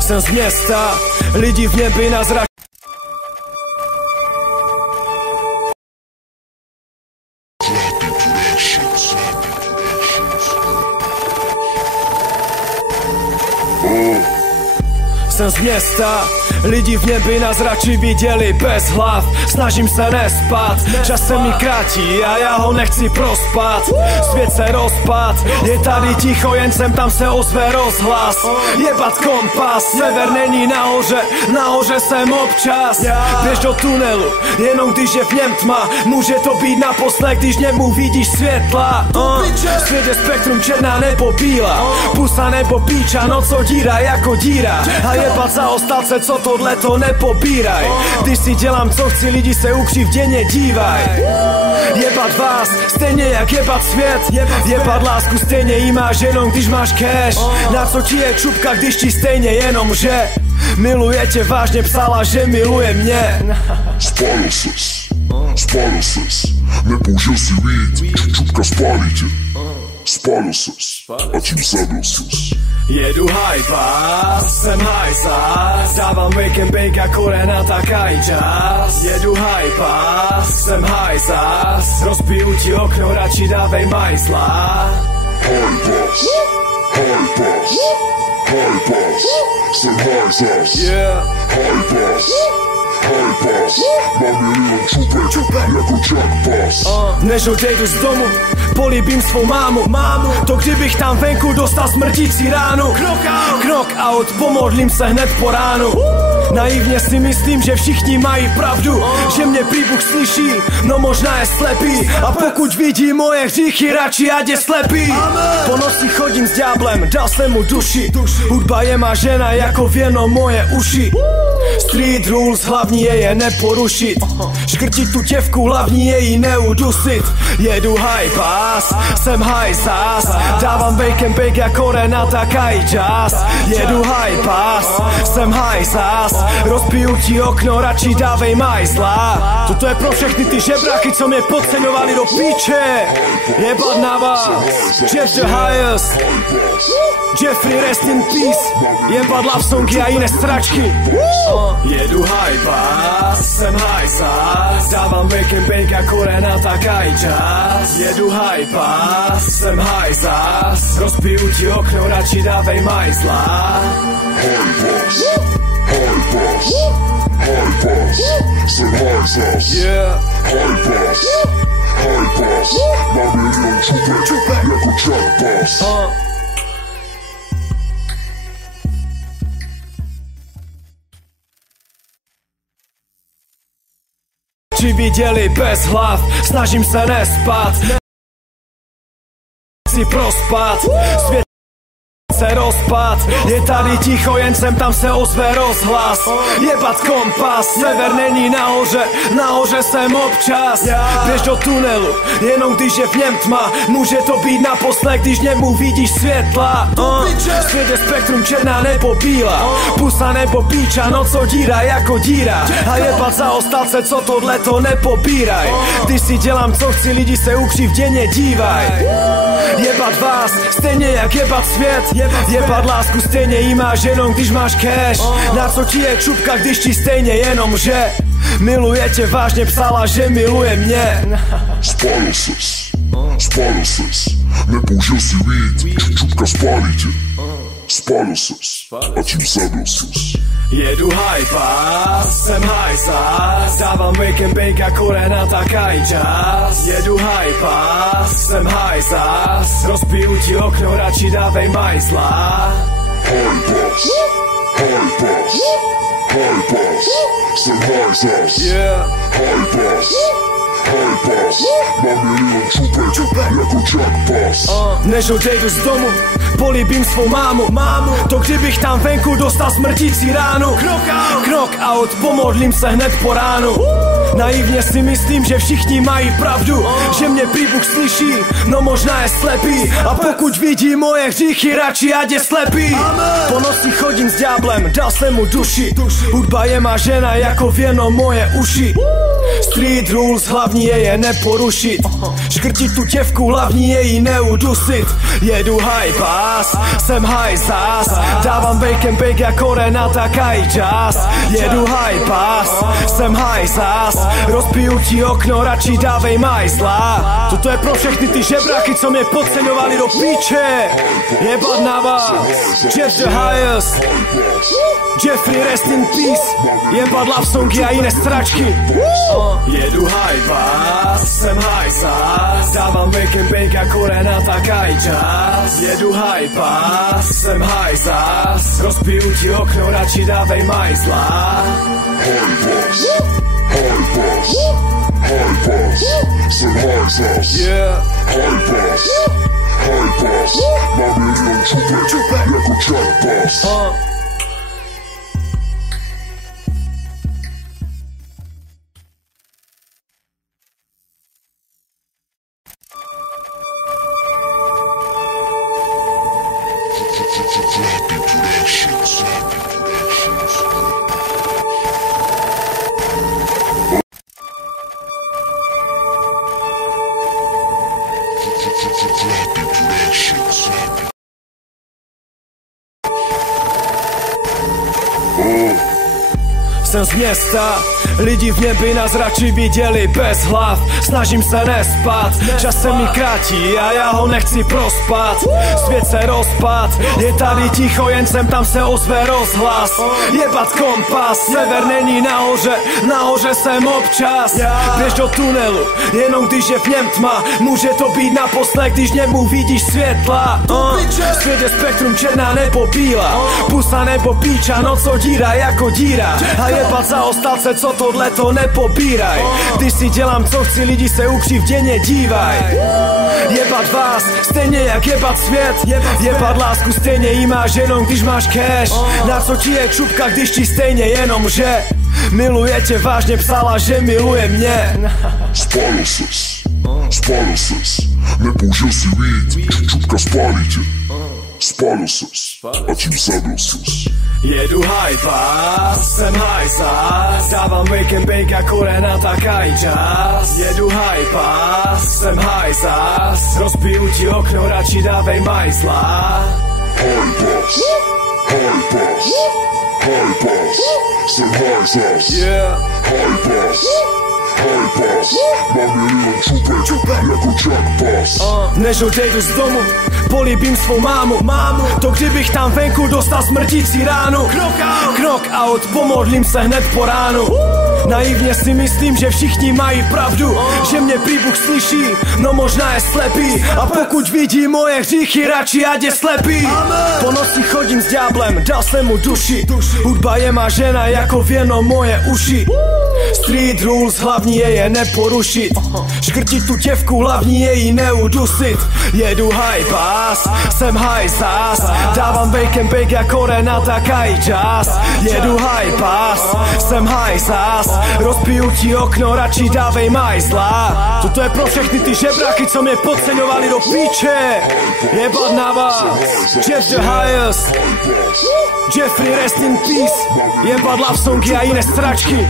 Jsem z města, lidi v nebi na zrak. Jsem z města, lidi v nebi na zrači viděli bez hlav. Snažím se nespat, čas se mi krátí a já ho nechci prospat. Svět se rozpad, je tady ticho, jen sem tam se ozve rozhlas. Jebat kompas, sever není nahoře jsem občas. Běž do tunelu, jenom když je v něm tma. Může to být naposled, když němu vidíš světla. Svět je spektrum, černá nebo bílá, pusa nebo píča, no co díra jako díra. A jebat za ostalce, co tohle to nepobíraj. Když si dělám co chci, lidi se ukřivděně dívaj. Jebat vás, stejně jak jebat svět. Jebat lásku, stejně jí máš jenom když máš cash. Na co ti je čupka, když ti stejně jenom že miluje tě vážně, psala, že miluje mě. Spálil ses, nepoužil si weed, čupka spálí tě. Spálil ses, a tím zabil ses. Jedu high pass, jsem high zás, dávám bake jako Renata Kajčas. Jedu high pass, jsem high zás, rozbiju ti okno, radši dávej majzla. High pass, jsem high zás. Yeah. High pass, mám milion čupek jako Chuck Bass. Než odejdu z domu, políbím svou mámu. To kdybych tam venku dostal smrtící ránu. Knock out, pomodlím se hned po ránu. Naivně si myslím, že všichni mají pravdu, že mě prý Bůh slyší, no možná je slepý. A pokud vidí moje hříchy, radši ať je slepý. Po noci chodím s ďáblem, dal jsem mu duši. Hudba je má žena jako věno moje uši. Street rules, hlavní je neporušit. Škrtit tu děvku, hlavní je jí neudusit. Jedu high pass, jsem high zás, dávám bake jako Renata Kajčas. Jedu high pass, jsem high zás, rozbiju ti okno, radši dávej majzla. Toto je pro všechny ty žebráky, co mě podceňovali do píče. Jebat na vás, Jeff the highest, Jeffrey rest in peace, jebat love songy a jiné stračky. Jedu high pass, jsem high zás, dávám bake jako Renata Kajčas. Jedu high pass, jsem high zás, rozbiju ti okno, radši dávej majzla. High pass, jsem high zás. Yeah. High pass, mám milion čupek jako Chuck Bass. Či viděli bez hlav, snažím se nespat, si prospat, svět se rozpad, je tady ticho, jen sem tam se ozve rozhlas. Jebat kompas, sever není nahoře jsem občas. Běž do tunelu, jenom když je v něm tma. Může to být naposled, když němu vidíš světla. Svět je spektrum, černá nebo bílá, pusa nebo píča, no co díra jako díra. A jebat za ostalce, co tohle to nepobíraj. Když si dělám co chci, lidi se ukřivděně dívaj. Jebat vás, stejně jak jebat svět. Jebat lásku, stejně jí máš jenom když máš cash. Na co ti je čupka, když ti stejně jenom že Milujete vážne, psala, že miluje mne. Spálil ses, nepoužil si weed, čupka spálí tě. Spálil ses, a tím zabil ses. Jedu hajpa, jsem hajsas, dávám wake and bake jako Renata Kajčas. Jedu hajpa, jsem hajsas, rozbiju ti okno, radši dávej majzla. Hajpas, jsem hajsas. Hajpas, mám milion čupek, jako Jackpass. Než odejdu z domu, políbím svou mámu. To kdybych tam venku dostal smrtící ránu. Knock out, pomodlím se hned po ránu. Naivně si myslím, že všichni mají pravdu, že mě prý Bůh slyší, no možná je slepý. A pokud vidí moje hříchy, radši ať je slepý. Po noci chodím s ďáblem, dal jsem mu duši. Hudba je má žena jako věno moje uši. Street rules, hlavní je neporušit. Škrtit tu těvku, hlavní je jí neudusit. Jedu hajpas, jsem hajsas, dávám wake and bake jako Renata Kajčas. Jedu hajpas, jsem hajsas, rozbiju ti okno, radši dávej majzla. Toto je pro všechny ty žebráky, co mě podceňovali do píče. Jebat na vás, Jeff the highest, Jeffrey rest in peace. Jebat love songy a jiné stračky. Jedu hajpas, jsem hajsas, dávám wake and bake jako Renata Kajčas. Jedu hajpas, jsem hajsas, rozbiju ti okno, radši dávej majzla. Hajpas, jsem hajsas. Hajpas, mám milion čupek, jako Jackpass. Jsem z města, lidi v nebi nás radši viděli bez hlav. Snažím se nespat, čas se mi krátí a já ho nechci prospat. Svět se rozpad, je tady ticho, jen sem tam se ozve rozhlas. Jebat kompas, sever není nahoře jsem občas. Běž do tunelu, jenom když je v něm tma. Může to být naposled, když němu vidíš světla. Svět je spektrum, černá nebo bílá, pusa nebo píča, no co díra jako díra. A jebat za ostalce, co tohleto nepobíraj. Když si dělám co chci, lidi se ukřivděně dívaj. Jebat vás, stejně jak jebat svět. Jebat lásku, stejně jí máš jenom když máš cash. Na co ti je čupka, když ti stejně jenom že miluje tě vážně, psala, že miluje mě. Spálil ses, nepoužil si weed, čupka spálí tě. Spálil ses, a tím zabil ses. Jedu hajpas, jsem hajsas, dávám wake and bake jako Renata Kajčas. Jedu hajpas, jsem hajsas, rozbiju ti okno, radši dávej majzla. Hajpas, jsem hajsas. Hajpas, mám milion čupek, jako Jackpass. Než odejdu z domu, políbím svou mámu. To kdybych tam venku dostal smrtící ránu. Knock out, pomodlím se hned po ránu. Naivně si myslím, že všichni mají pravdu, že mě prý Bůh slyší, no možná je slepý. A pokud vidí moje hříchy, radši ať je slepý. Po noci chodím s ďáblem, dal jsem mu duši. Hudba je má žena jako věno moje uši. Street rules, hlavní je neporušit. Škrtit tu těvku, hlavní je jí neudusit. Jedu hajpas, jsem hajsas, dávám wake and bake jako Renata Kajčas. Jedu hajpas, jsem hajsas, rozbiju ti okno, radši dávej majzla. Toto je pro všechny ty žebráky, co mě podceňovali do píče. Jebat na vás, Jeff the highest, Jeffrey rest in peace. Jebat love songy a jiné stračky.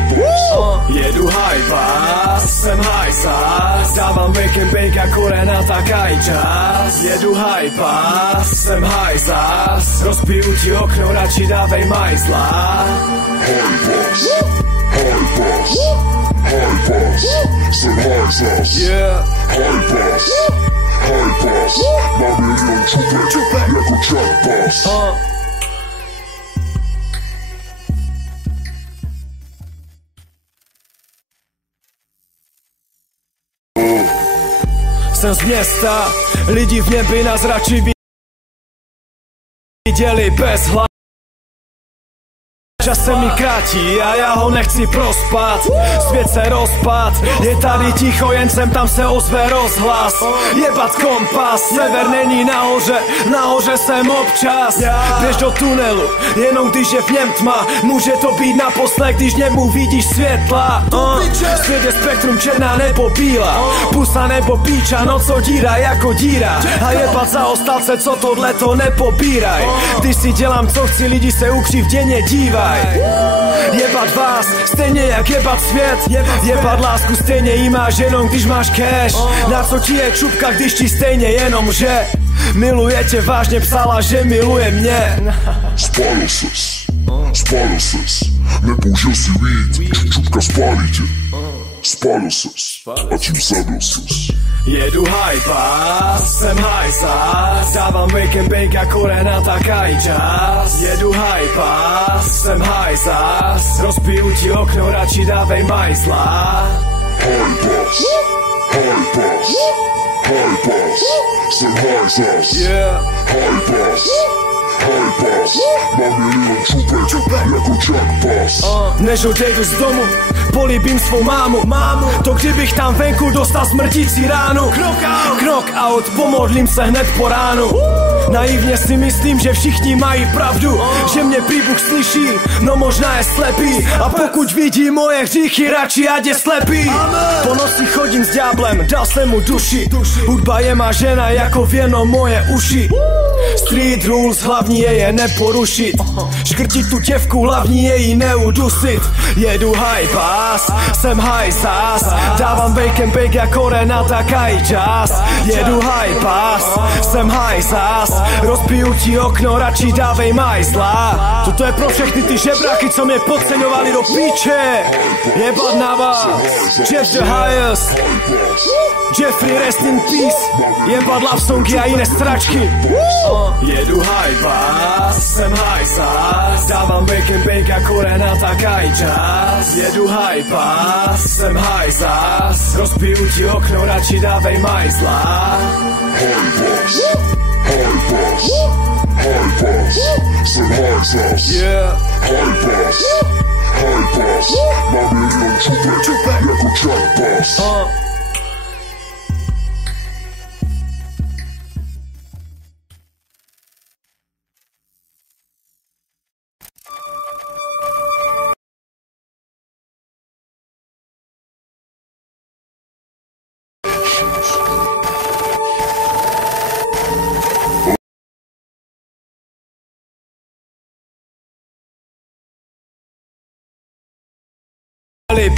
Jedu hajpas, jsem hajsas, dávám wake and bake jako Renata Kajčas. Jedu hajpas, jsem hajsas, rozbiju ti okno, radši dávej majzla. Hajpas, pass, high pass, jsem high zas. High pass, high pass, mám milion čupek jako Chuck Bass. Jsem z města, lidi v nebi nás radši viděli bez hlav. Čas se mi krátí a já ho nechci prospat. Svět se rozpad, je tady ticho, jen sem tam se ozve rozhlas. Jebat kompas, sever není nahoře jsem občas. Běž do tunelu, jenom když je v něm tma. Může to být naposled, když němu vidíš světla. Svět je spektrum, černá nebo bílá, pusa nebo píča, noc odírá jako díra. A jebat za ostalce, co tohleto nepobíraj. Když si dělám co chci, lidi se ukřivděně dívaj. Jebat vás, stejně jak jebat svět. Jebat lásku, stejně jí máš jenom když máš cash. Na co ti je čupka, když ti stejně jenom že miluje tě vážně, psala, že miluje mě. Spálil ses, nepoužil si weed, čupka spálí tě. Spálil ses, a tím zabil ses. Jedu high pass, jsem high zas, dávám wake and bake jako Renata Kajčas. Jedu high pass, jsem high zas, rozbiju ti okno, radši dávej majzla. High pass, high pass, high pass, jsem high zas. High pass, high pass, mám milion čupek jako Chuck Bass. Než odejdu z domu, políbím svou mámu. To kdybych tam venku dostal smrtící ránu. Knock out, pomodlím se hned po ránu. Naivně si myslím, že všichni mají pravdu, že mě prý Bůh slyší, no možná je slepý. A pokud vidí moje hříchy, radši ať je slepý. Po noci chodím s ďáblem, dal jsem mu duši. Hudba je má žena jako věno moje uši. Street rules, hlavní je neporušit. Škrtit tu děvku, hlavní je jí neudusit. Jedu high pass, jsem high zas, dávám wake and bake jako Renata Kajčas. Jedu high pass, jsem high zas, rozbiju ti okno, radši dávej majzla. Toto je pro všechny ty žebráky, co mě podceňovali do píče. Jebat na vás, Jeff the highest, Jeffrey rest in peace. Jebat love songy a jiné stračky. Jedu high pass, jsem high zas, dávám wake and bake jako Renata Kajčas. Jedu high pass, jsem high zas, rozbiju ti okno, radši dávej majzla. High pass, high pass, high pass, jsem high zas. High pass, high pass, mám milion čupek jako Chuck Bass.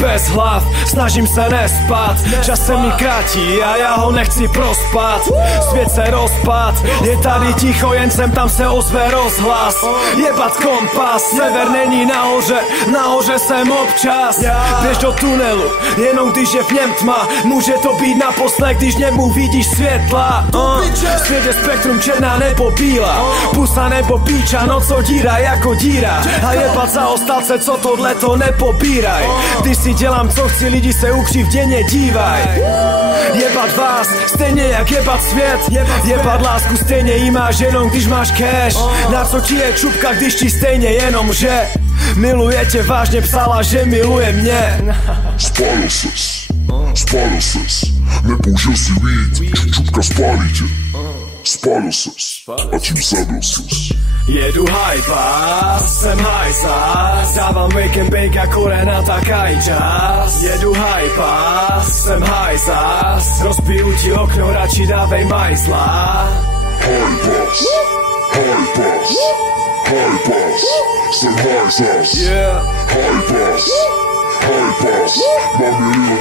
Bez hlav, snažím se nespat. Čas se mi krátí a já ho nechci prospat. Svět se rozpad, je tady ticho, jen sem tam se ozve rozhlas. Jebat kompas, sever není nahoře jsem občas. Běž do tunelu, jenom když je v něm tma. Může to být naposled, když němu vidíš světla. Svět je spektrum, černá nebo bílá, pusa nebo píča, noc odírá jako díra. A jebat za ostalce, co tohleto nepobíraj. Když si dělám co chci, lidi se ukřivděně dívaj. Jebat vás, stejně jak jebat svět. Jebat lásku, stejně jí máš jenom když máš cash. Na co ti je čupka, když ti stejně jenom že miluje tě vážně, psala, že miluje mě. Spálil ses, nepoužil si weed, čupka spálí tě. Spálil ses, a tím zabil ses. Jedu high pass, jsem high zas, dávám wake and bake jako Renata Kajčas. Jedu high pass, jsem high zas, rozbiju ti okno, radši dávej majzla. High pass, high pass, high pass, jsem high zas. High pass, High pass, mám milion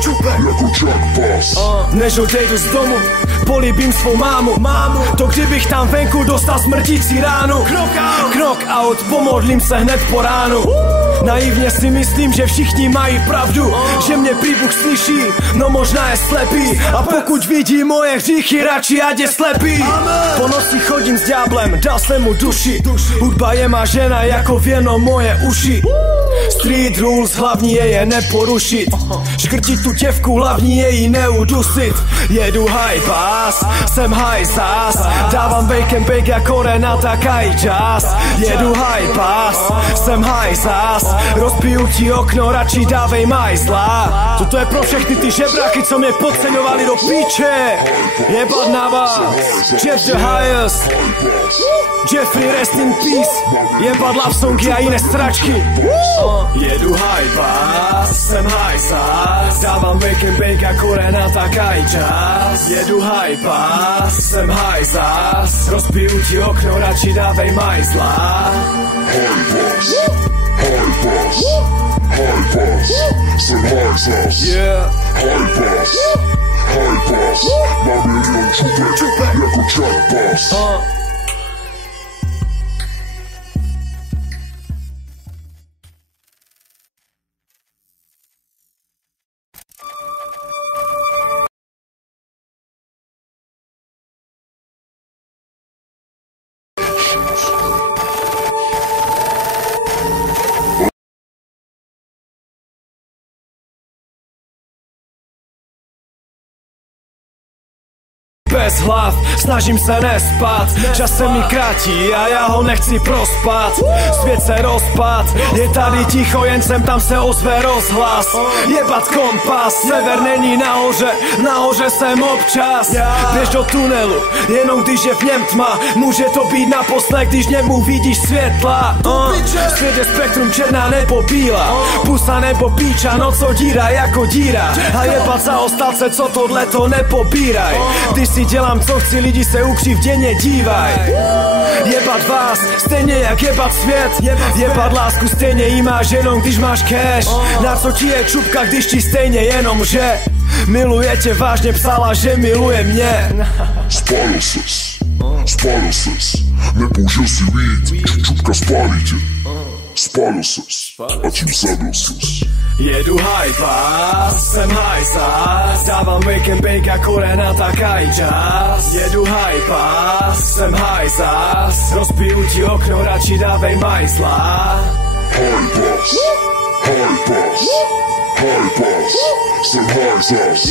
čupek, jako Jack Pass. Než odejdu z domu, políbím svou mámu. To kdybych tam venku dostal smrtící ránu. Knock out, pomodlím se hned po ránu. Naivně si myslím, že všichni mají pravdu, že mě prý Bůh slyší, no možná je slepý. A pokud vidí moje hříchy, radši ať je slepý. Po noci chodím s ďáblem, dal jsem mu duši. Hudba je má žena jako věno moje uši. Street rules, hlavní je neporušit. Škrtit tu děvku, hlavní je jí neudusit. Jedu high pass, jsem high zás. Dávám bacon bake jako Renata Kajčas. Jedu high pass, jsem high zás. Rozbiju ti okno, radši dávej majzla. Toto je pro všechny ty žebráky, co mě podceňovali do píče. Jebat na vás, Jeff the highest, Jeffrey rest in peace. Jebat love songy a jiné stračky. Jedu high pass, jsem high zás. Dávám bacon bake jako Renata Kajčas. Jedu high pass, jsem high zás. Rozbiju ti okno, radši dávej majzla. High pass, jsem high zás. High pass, mám milion čupek, jako Jack Pass. Bez hlav, snažím se nespat. Čas se mi krátí a já ho nechci prospat. Svět se rozpad, je tady ticho, jen sem tam se ozve rozhlas. Jebat kompas, sever není nahoře jsem občas. Běž do tunelu, jenom když je v něm tma. Může to být naposled, když němu vidíš světla. Svět je spektrum, černá nebo bílá, pusa nebo píča, no co díra jako díra. A jebat za ostalce, co tohleto nepobíraj. Když si dělám co chci, lidi se ukřivděně dívaj. Jebat vás, stejně jak jebat svět. Jebat lásku, stejně jí máš jenom když máš cash. Na co ti je čupka, když ti stejně jenom že miluje tě, vážně psala, že miluje mě. Spálil ses, nepoužil si weed, čupka spálí tě. Spálil ses, a tím zabil ses. Jedu high pass, jsem high zás. Dávám bacon bake jako Renata Kajčas. Jedu high pass, jsem high zás. Rozbiju ti okno, radši dávej majzla. High pass, jsem high zás.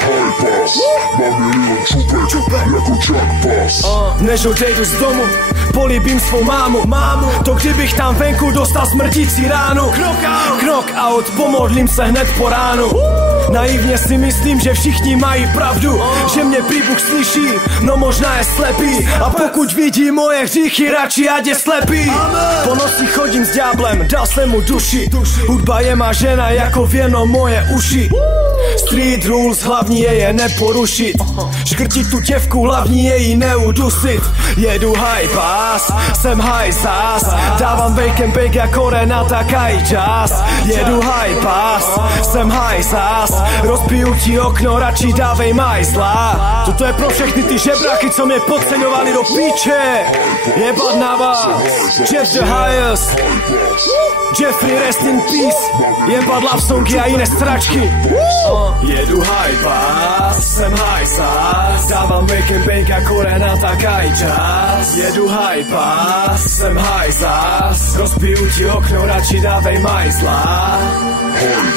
High pass, mám milion čupek, jako Jack Pass. Než odejdu z domu, políbím svou mámu. To kdybych tam venku dostal smrtící ránu. Knock out, pomodlím se hned po ránu. Naivně si myslím, že všichni mají pravdu, že mě prý Bůh slyší, no možná je slepý. A pokud vidí moje hříchy, radši ať je slepý. Po noci chodím s ďáblem, dal jsem mu duši. Hudba je má žena jako věno moje uši. Street rules, hlavní je neporušit. Škrtit tu děvku, hlavní je jí neudusit. Jedu high pass, jsem high zás. Dávám bacon bake jako Renata Kajčas. Jedu high pass, jsem high zás. Rozbiju ti okno, radši dávej majzla. Toto je pro všechny ty žebráky, co mě podceňovali do píče. Jebat na vás, Jeff the highest, Jeffrey rest in peace. Jebat love songy a jiné stračky. Jedu high pass, jsem high zás. Dávám bacon bake jako Renata Kajčas. Jedu high pass, jsem high zás. Rozbiju ti okno, radši dávej majzla. High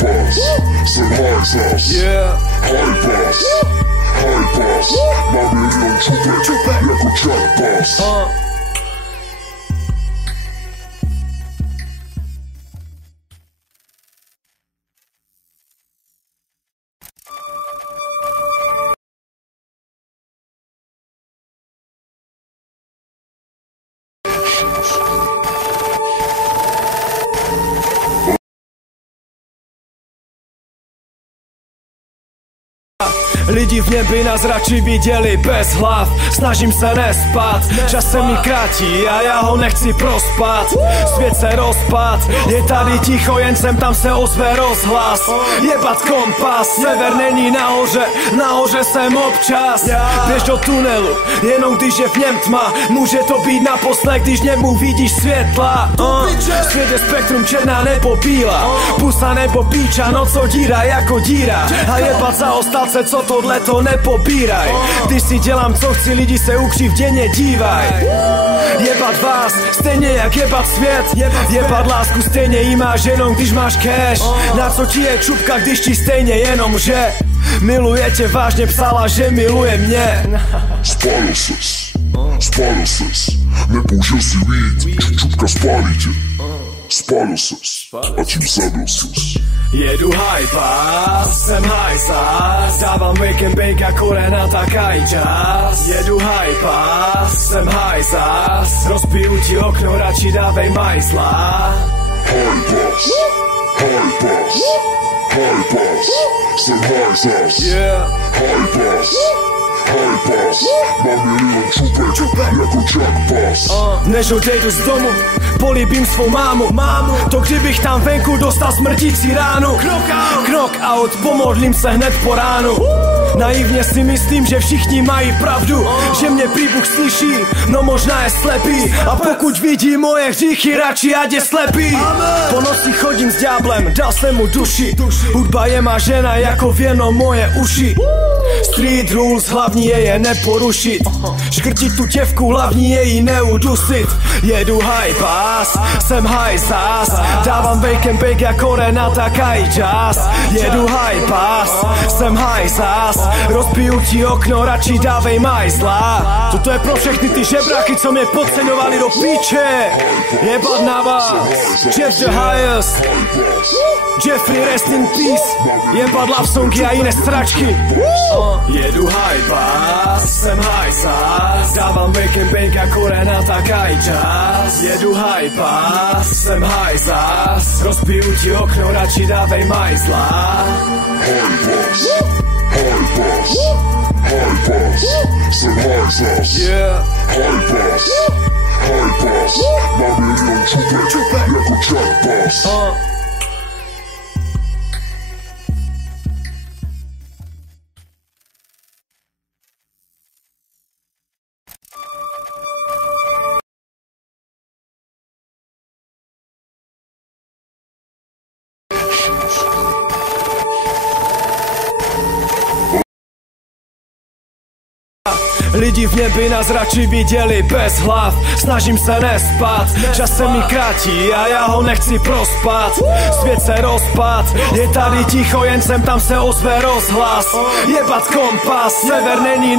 pass, jsem high zás. High pass, mám milion čupek, jako Jack Pass. Lidi v nebi nás radši viděli bez hlav. Snažím se nespat, čas se mi krátí a já ho nechci prospat. Svět se rozpad, je tady ticho, jen sem tam se ozve rozhlas. Jebat kompas, sever není nahoře jsem občas. Běž do tunelu, jenom když je v něm tma. Může to být naposled, když němu vidíš světla. Svět je spektrum, černá nebo bílá, pusa nebo píča, no co díra jako díra. A jebat za ostalce, co tohle to nepobíraj. Když si dělám co chci, lidi se ukřivděně dívaj. Jebat vás, stejně jak jebat svět. Jebat lásku, stejně jí máš jenom když máš cash. Na co ti je čupka, když ti stejně jenom že miluje tě vážně, psala, že miluje mě. Spálil ses, nepoužil si weed, čupka spálí tě. Spálil ses, a tím zabil ses. Jedu hajpa, jsem hajsa, dávám wake and bake jako Renata Kajčas. Jedu hajpa, jsem hajsa, rozbiju ti okno, radši dávej majzla. Hajpas, jsem hajsas. Hajpas, mám milion čupek jako Jackpass. Než odejdu z domu, políbím svou mámu. To kdybych tam venku dostal smrtící ránu. Knock out, pomodlím se hned po ránu. Naivně si myslím, že všichni mají pravdu, že mě prý Bůh slyší, no možná je slepý. A pokud vidí moje hříchy, radši ať je slepý. Po noci chodím s ďáblem, dal jsem mu duši. Hudba je má žena jako věno moje uši. Street rules, hlavní je neporušit. Škrtit tu děvku, hlavní je jí neudusit. Jedu high pass, jsem high zas, dávám wake and bake jako Renata Kajčas. Jedu high pass, jsem high zas, rozbiju ti okno, radši dávej majzla. Toto je pro všechny ty žebráky, co mě podceňovali do píče. Jebat na vás, Jeff the highest, Jeffrey rest in peace. Jebat love songy a jiné stračky. Jedu high pass, jsem high zas, dávám wake and bake jako Renata Kajčas. Jedu high pass, jsem high zas, rozbiju ti okno, radši dávej majzla. Hajpas, jsem hajsas. Hajpas, mám milion čupek jako Jackpass. Lidi v nebi nás radši viděli bez hlav. Snažím se nespat, čas se mi krátí a já ho nechci prospat. Svět se rozpad, je tady ticho, jen sem tam se ozve rozhlas. Jebat kompas, sever není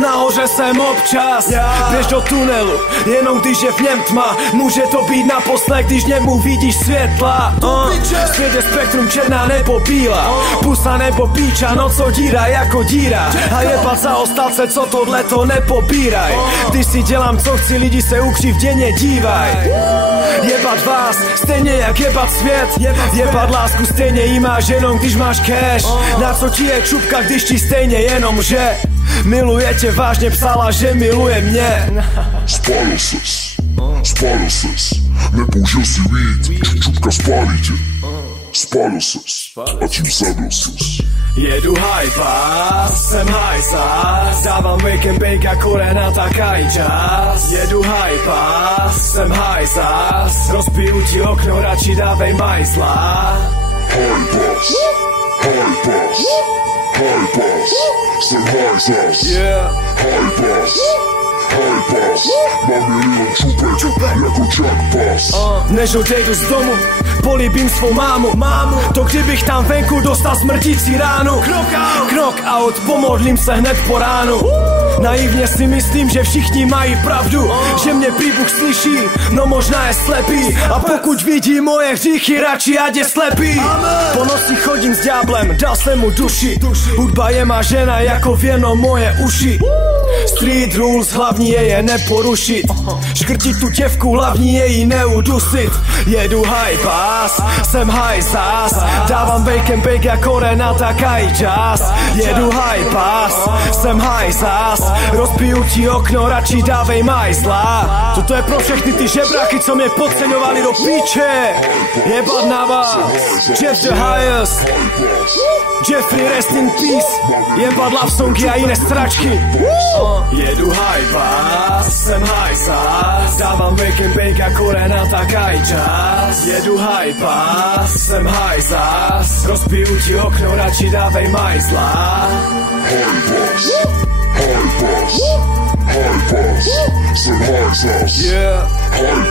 nahoře jsem občas. Běž do tunelu, jenom když je v něm tma. Může to být naposled, když němu vidíš světla. Svět je spektrum, černá nebo bílá, pusa nebo píča, no co díra jako díra. A jebat za ostalce, co tohle to nepobíraj. Když si dělám co chci, lidi se ukřivděně dívaj. Jebat vás, stejně jak jebat svět. Jebat lásku, stejně jí máš jenom když máš cash. Na co ti je čupka, když ti stejně jenom že miluje tě vážně, psala, že miluje mě. Spálil ses, nepoužil si weed, čupka spálí tě. Spálil ses, a tím zabil ses. Jedu high pass, jsem high zas, dávám wake and bake jako Renata Kajčas. Jedu high pass, jsem high zas, rozbiju ti okno, radši dávej majzla. Hajpas, jsem high zas. Hajpas, mám milion čupek jako Jackpass. Než odejdu z domu, políbím svou mámu. To kdybych tam venku dostal smrtící ránu. Knock out, pomodlím se hned po ránu. Naivně si myslím, že všichni mají pravdu, že mě prý Bůh slyší, no možná je slepý. A pokud vidí moje hříchy, radši ať je slepý. Po noci chodím s ďáblem, dal jsem mu duši. Hudba je má žena jako věno moje uši. Street rules, hlavní je neporušit. Škrtit tu děvku, hlavní je jí neudusit. Jedu high pass, jsem high zás. Dávám bake and bake jako Renata Kajčas. Jedu high pass, jsem high zás. Rozbiju ti okno, radši dávej majzla. Toto je pro všechny ty žebráky, co mě podceňovali do píče. Jebat na vás, Jeff the highest, Jeffrey rest in peace. Jebat love songy a jiné stračky. Jedu high pass, jsem high zás. Dávám bake and bake jako Renata Kajčas. Jedu high pass, jsem high zás. Rozbiju ti okno, radši dávej majzla. High pass, jsem high zás. Yeah. High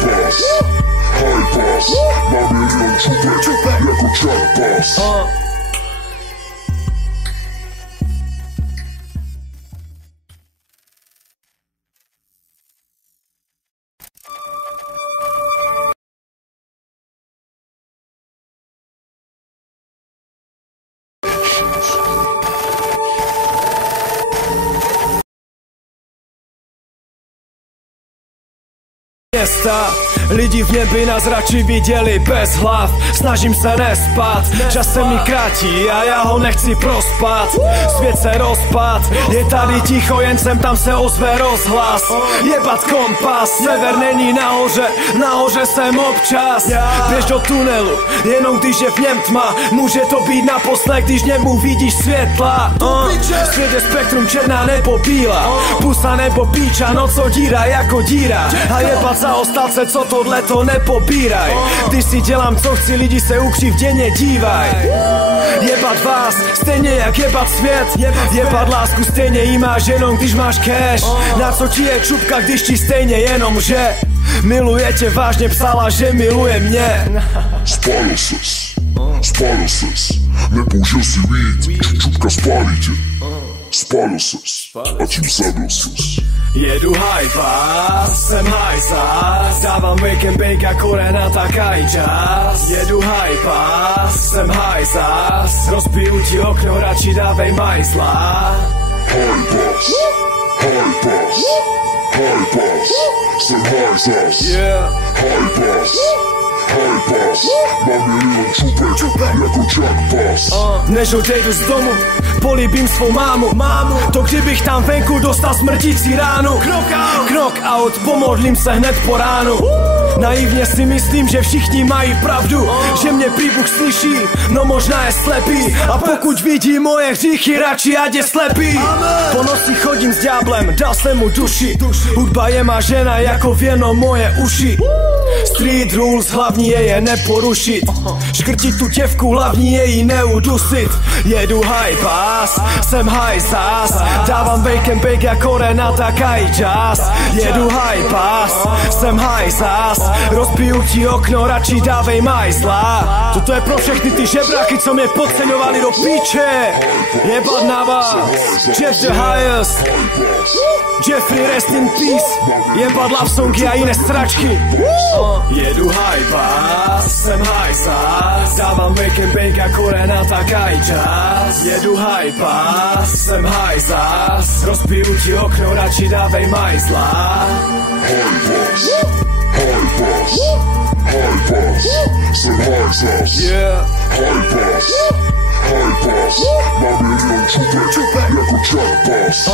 pass, mám milion čupek jako Chuck Bass. Lidi v nebi nás radši viděli bez hlav. Snažím se nespat, čas se mi krátí a já ho nechci prospat. Svět se rozpad, je tady ticho, jen sem tam se ozve rozhlas. Jebat kompas, sever není nahoře jsem občas. Běž do tunelu, jenom když je v něm tma. Může to být naposled, když němu vidíš světla. Svět je spektrum, černá nebo bílá, pusa nebo píča, no co díra jako díra. A jebat za ostalce, co tohle to nepobíraj. Když si dělám co chci, lidi se ukřivděně dívaj. Jebat vás, stejně jak jebat svět. Jebat lásku, stejně jí máš jenom když máš cash. Na co ti je čupka, když ti stejně jenom že miluje tě, vážně psala, že miluje mě. Spálil ses, nepoužil si weed, čupka spálí tě. Spálil ses, a tím zabil ses. Jedu high pass, jsem high zás. Dávám wake and bake jako Renata Kajčas. Jedu high pass, jsem high zás. Rozbiju ti okno, radši dávej majzla. High pass, jsem high zás. Yeah. High pass, mám milion čupek jako Chuck Bass. Než odejdu z domu, políbím svou mámu. To kdybych tam venku dostal smrtící ránu. Knock out, pomodlím se hned po ránu. Naivně si myslím, že všichni mají pravdu, že mě prý Bůh slyší, no možná je slepý. A pokud vidí moje hříchy, radši ať je slepý. Po noci chodím s ďáblem, dal jsem mu duši. Hudba je má žena jako věno moje uši. Street rules, hlavní je neporušit. Škrtit tu děvku, hlavní je jí neudusit. Jedu high pass, jsem high zás. Dávám bake and bake jako Renata Kajčas. Jedu high pass, jsem high zás. Rozbiju ti okno, radši dávej majzla. Toto je pro všechny ty žebráky, co mě podceňovali do píče. Jebat na vás, Jeff the highest, Jeffrey rest in peace. Jebat love songy a jiné stračky. Jedu high pass, jsem high zás. Dávám bake and bake jako Renata Kajčas. Jedu high pass, jsem high zás. Rozbiju ti okno, radši dávej majzla. High pass, jsem high zás. Yeah. High pass, mám milion čupek jako Chuck Bass.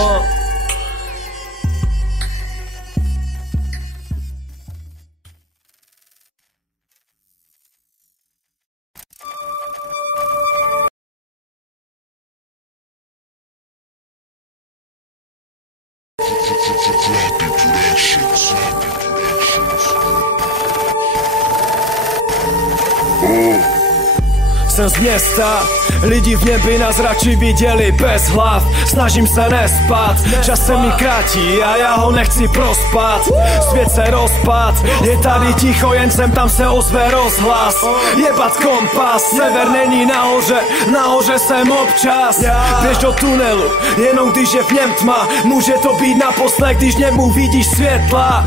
Jsem z města, lidi v nebi nás radši viděli bez hlav. Snažím se nespat, čas se mi krátí a já ho nechci prospat. Svět se rozpad, je tady ticho, jen sem tam se ozve rozhlas. Jebat kompas, sever není nahoře jsem občas. Běž do tunelu, jenom když je v něm tma. Může to být naposled, když němu vidíš světla.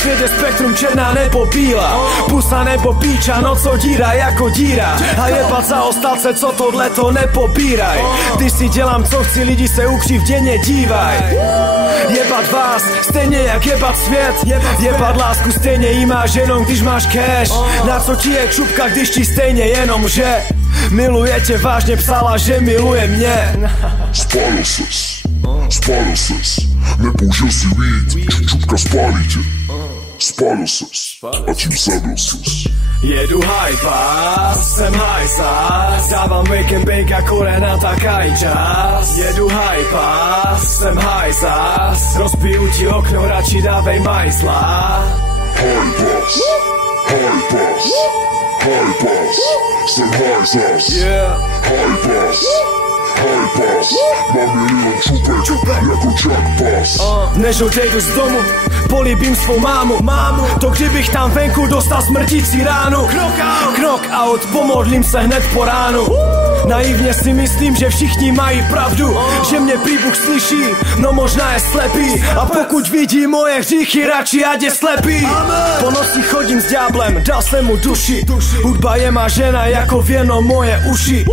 Svět je spektrum, černá nebo bílá, pusa nebo píča, no co díra jako díra. A jebat za ostalce, co tohle to nepopíraj. Když si dělám co chci, lidi se ukřivděně dívaj. Jebat vás, stejně jak jebat svět. Jebat lásku, stejně jí máš jenom když máš cash. Na co ti je čupka, když ti stejně jenom že miluje tě vážně, psala, že miluje mě. Spálil ses, nepoužil si víc, čupka spálí tě. Spálil ses, a tím zabil ses. Jedu hajpas, jsem hajsas, dávám wake and bake jako Renata Kajčas. Jedu hajpas, jsem hajsas, rozbiju ti okno, radši dávej majsla. Hajpas, jsem hajsas. Hajpas, mám milion čupek jako Jackpass. Než odejdu z domu, políbím svou mámu. To kdybych tam venku dostal smrtící ránu. Knockout, pomodlím se hned po ránu. Naivně si myslím, že všichni mají pravdu, že mě prý Bůh slyší, no možná je slepý. A pokud vidí moje hříchy, radši ať je slepý. Po noci chodím s ďáblem, dal jsem mu duši. Hudba je má žena jako věno moje uši.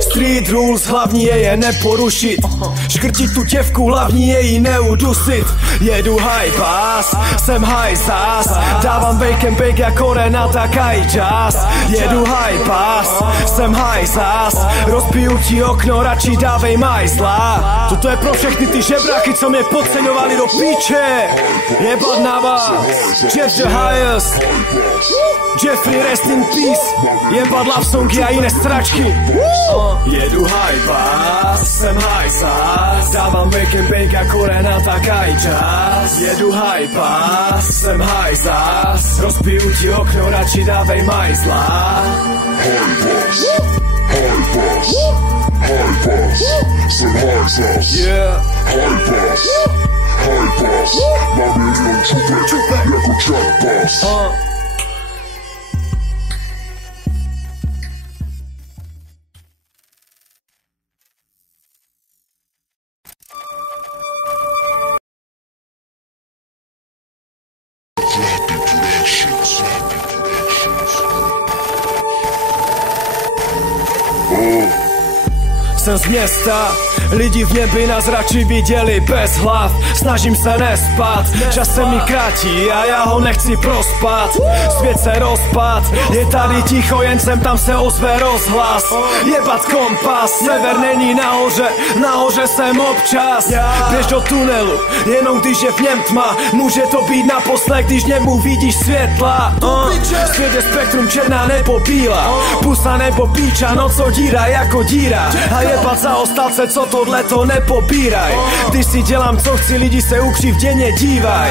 Street rules, hlavní je neporušit. Škrtit tu děvku, hlavní je jí neudusit. Jedu hajpas, jsem hajsas, dávám wake and bake jako Renata Kajčas. Jedu hajpas, jsem hajsas, rozbiju ti okno, radši dávej majsla. Toto je pro všechny ty žebráky, co mě podceňovali do píče. Jebat na vás, Jeff the highest, Jeffrey rest in peace. Jebat love songy a jiné stračky. Jedu hajpas, jsem hajsas, dávám wake and bake jako Renata Kajčas. Jedu hajpas, jsem hajsas, rozbiju ti okno, radši dávej majsla. Hajpas, jsem hajsas. Hajpas, mám milion čupek jako Jackpass. Jsem z města, lidi v nebi nás radši viděli bez hlav. Snažím se nespat, čas se mi krátí a já ho nechci prospat. Svět se rozpad, je tady ticho, jen sem tam se ozve rozhlas. Jebat kompas, sever není nahoře jsem občas. Běž do tunelu, jenom když je v něm tma. Může to být naposled, když němu vidíš světla. Svět je spektrum, černá nebo bílá, pusa nebo píča, noc odírá jako díra. A jebat za ostalce, co tohle to nepopíraj. Když si dělám co chci, lidi se ukřivděně dívaj.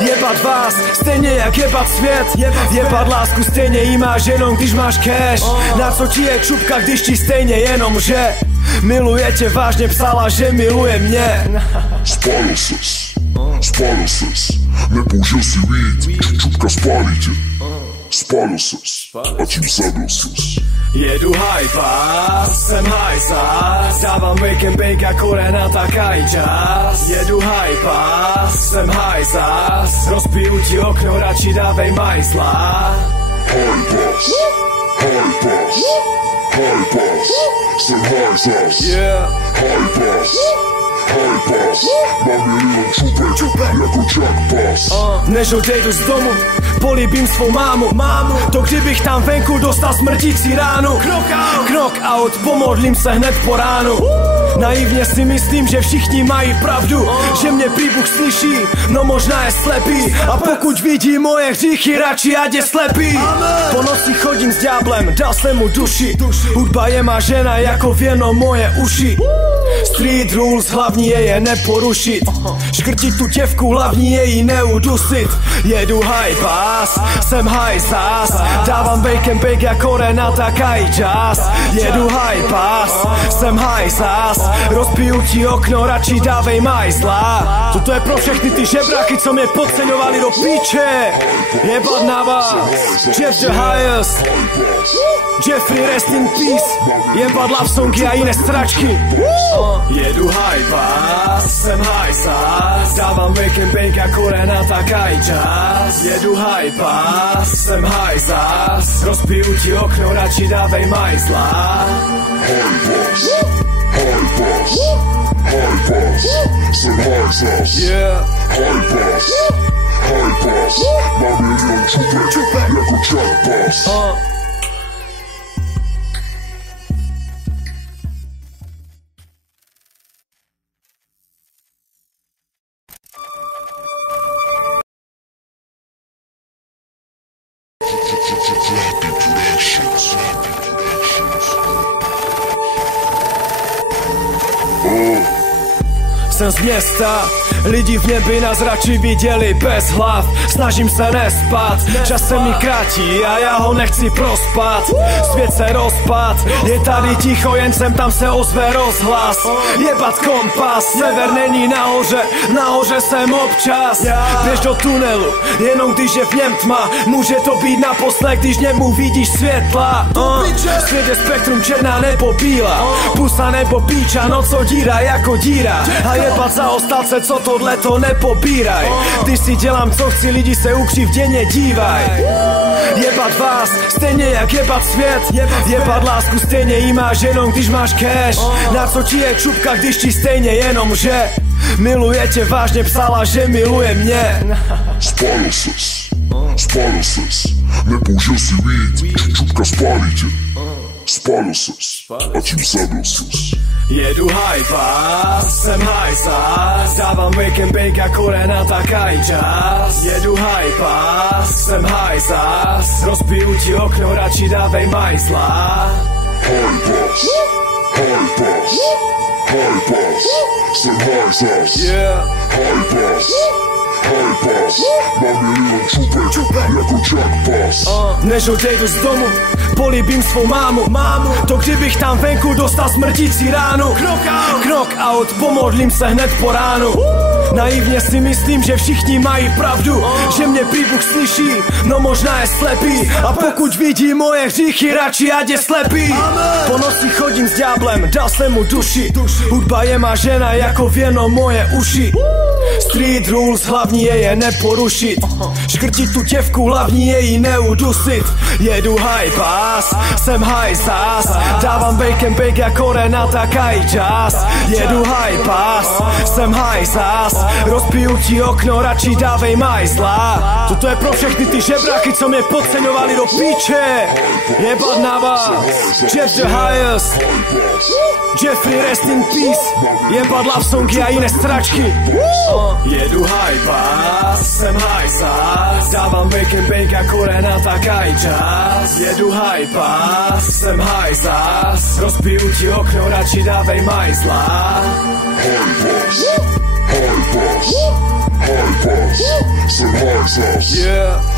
Jebat vás, stejně jak jebat svět. Jebat lásku, stejně jí máš jenom když máš cash. Na co ti je čupka, když ti stejně jenom že miluje tě vážně, psala, že miluje mě. Spálil ses, nepoužil si víc, čupka spálí tě. Spálil ses, a tím zabil ses. Jedu hajpas, jsem hajsas, dávám wake and bake jako Renata Kajčas. Jedu hajpas, jsem hajsas, rozbiju ti okno, radši dávej majsla. Hajpas, jsem hajsas. Hajpas, mám milion čupek jako Jackpass. Než odejdu z domu, políbím svou mámu. To kdybych tam venku dostal smrtící ránu. Knockout, pomodlím se hned po ránu. Naivně si myslím, že všichni mají pravdu, že mě prý Bůh slyší, no možná je slepý. A pokud vidí moje hříchy, radši ať je slepý. Po noci chodím s ďáblem, dal jsem mu duši. Hudba je má žena jako věno moje uši. Street rules, hlavní je neporušit. Škrtit tu děvku, hlavní je jí neudusit. Jedu hajpas, jsem hajsas, dávám wake and bake jako Renata Kajčas. Jedu hajpas, jsem hajsas, rozbiju ti okno, radši dávej majsla. Toto je pro všechny ty žebráky, co mě podceňovali do píče. Jebat na vás, Jeff the highest, Jeffrey rest in peace. Jebat love songy a jiné stračky. Jedu hajpa, jsem hajsas, dávám weekend bank a kolena tak aj čas. Jedu hajpa, jsem hajsas, rozbiju ti okno, radši dávej majzla. Hajpas, hajpas, hajpas, jsem hajsas. Hajpas, hajpas, mám milion čupek jako čakpas. Jsem z města, lidi v nebi nás radši viděli bez hlav. Snažím se nespat, čas se mi krátí a já ho nechci prospat. Svět se rozpad, je tady ticho, jen sem tam se ozve rozhlas. Jebat kompas, sever není nahoře jsem občas. Běž do tunelu, jenom když je v něm tma. Může to být naposled, když němu vidíš světla. Svět je spektrum, černá nebo bílá, pusa nebo píča, no co díra jako díra. A jebat za ostalce, co tohleto nepobíraj. Když si dělám co chci, lidi se ukřivděně dívaj. Jebat vás, stejně jak jebat svět. Jebat lásku, stejně jí máš jenom když máš cash. Na co ti je čupka, když ti stejně jenom že miluje tě, vážně psala, že miluje mě. Spálil ses, nepoužil si víc, čupka spálí tě. Spálil ses, a tím zabil ses. Jedu hajpa, jsem hajsas, dávám weekend bank a kolena tak aj čas. Jedu hajpa, jsem hajsas, rozbiju ti okno, radši dávej majzla. Hajpas, hajpas, hajpas, jsem hajsas. Hajpas, hajpas, mám milion čupek jako čakpas. Než odejdu z domu, políbím svou mámu. To kdybych tam venku dostal smrtící ránu. Knock out, pomodlím se hned po ránu. Naivně si myslím, že všichni mají pravdu, že mě prý Bůh slyší, no možná je slepý. A pokud vidí moje hříchy, radši ať je slepý. Po noci chodím s ďáblem, dal jsem mu duši. Hudba je má žena jako věno moje uši. Street rules, hlavní je neporušit. Škrtit tu děvku, hlavní je jí neudusit. Jedu hajpas, jsem hajsas, dávám bacon bake jako Renata Kajčas. Jedu hajpas, jsem hajsas, rozbiju ti okno, radši dávej majzla. Toto je pro všechny ty žebráky, co mě podceňovali do píče. Jebat na vás, Jeff the highest, Jeffrey rest in peace. Jebat love songy a jiné stračky. Jedu hajpas, jsem hajsas, dávám bacon bake jako Renata Kajčas. Jedu hajpas, jsem hajsas, rozbiju ti okno, radši dávej majzla. Hajpas, hajpas, hajpas, jsem hajsas.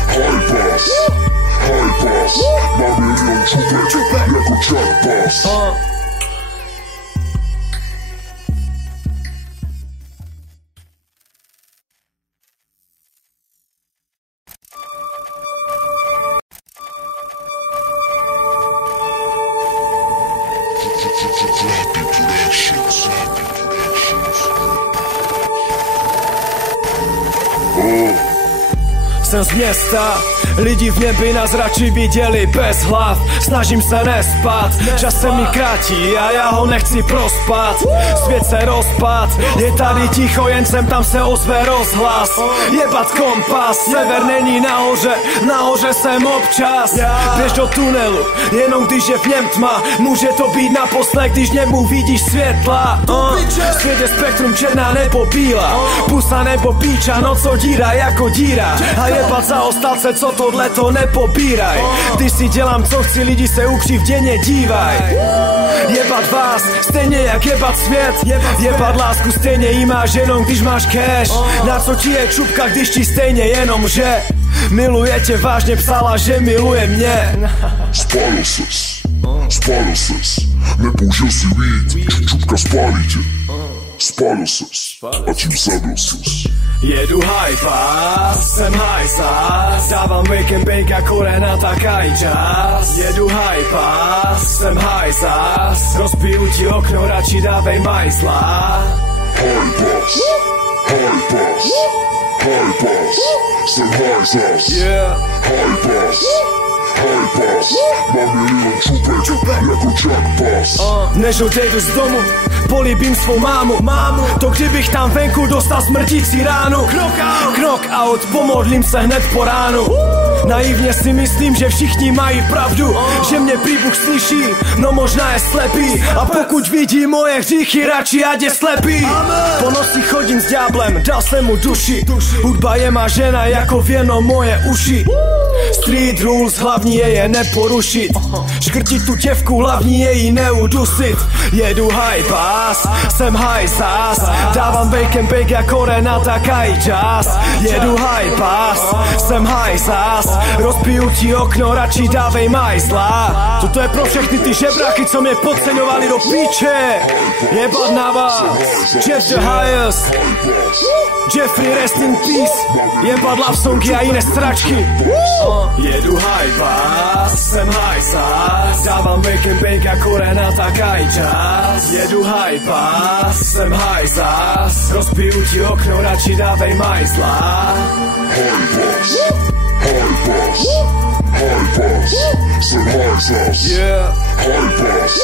Hajpas, hajpas, mám milion čupek jako čakpas. Jsem z města, lidi v nebi nás radši viděli bez hlav. Snažím se nespat, čas se mi krátí a já ho nechci prospat. Svět se rozpad, je tady ticho, jen sem tam se ozve rozhlas. Jebat kompas, sever není nahoře jsem občas. Běž do tunelu, jenom když je v něm tma. Může to být naposled, když němu vidíš světla. Svět je spektrum, černá nebo bílá, pusa nebo píča, no co díra jako díra. A jebat za ostalce, co tohleto nepobíraj. Když si dělám co chci, lidi se ukřivděně dívaj. Jebat vás, stejně jak jebat svět. Jebat lásku, stejně jí máš jenom když máš cash. Na co ti je čupka, když ti stejně jenom že miluje tě, vážně psala, že miluje mě. Spálil ses, nepoužil si víc, čupka spálí tě. spálil ses a tím zabil ses. Jedu hajpas, jsem hajsas, dávám wake and bake jako Renata Kajčas. Jedu hajpas, jsem hajsas, rozbiju ti okno, radši dávej majsla. Hajpas, hajpas, hajpas, jsem hajsas. Hajpas, hajpas, mám milion čupek jako Jackpas. Než odejdu z domu, políbím svou mámu. To kdybych tam venku dostal smrtící ránu. Knockout, pomodlím se hned po ránu. Naivně si myslím, že všichni mají pravdu, že mě prý Bůh slyší, no možná je slepý. A pokud vidí moje hříchy, radši ať je slepý. Po noci chodím s ďáblem, dal jsem mu duši. Hudba je má žena jako věno moje uši. Street rules, hlavní je neporušit. Škrtit tu děvku, hlavní je jí neudusit. Jedu hajpas, jsem hajsas, dávám bake and bake jako Renata Kajčas. Jedu hajpas, jsem hajsas, rozbiju ti okno, radši dávej majsla. Toto je pro všechny ty žebráky, co mě podceňovali do píče. Jebat na vás, Jeff the highest, Jeffrey rest in peace. Jebat love songy a jiné stračky. Jedu hajpas, jsem hajsas, dávám wake and bake jako Renata Kajčas. Jedu hajpas, jsem hajsas, rozbiju ti okno, radši dávej majsla. Hajpas, hajpas, hajpas, jsem hajsas. Hajpas,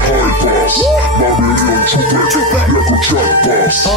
hajpas, mám milion čupek jako Jackpas.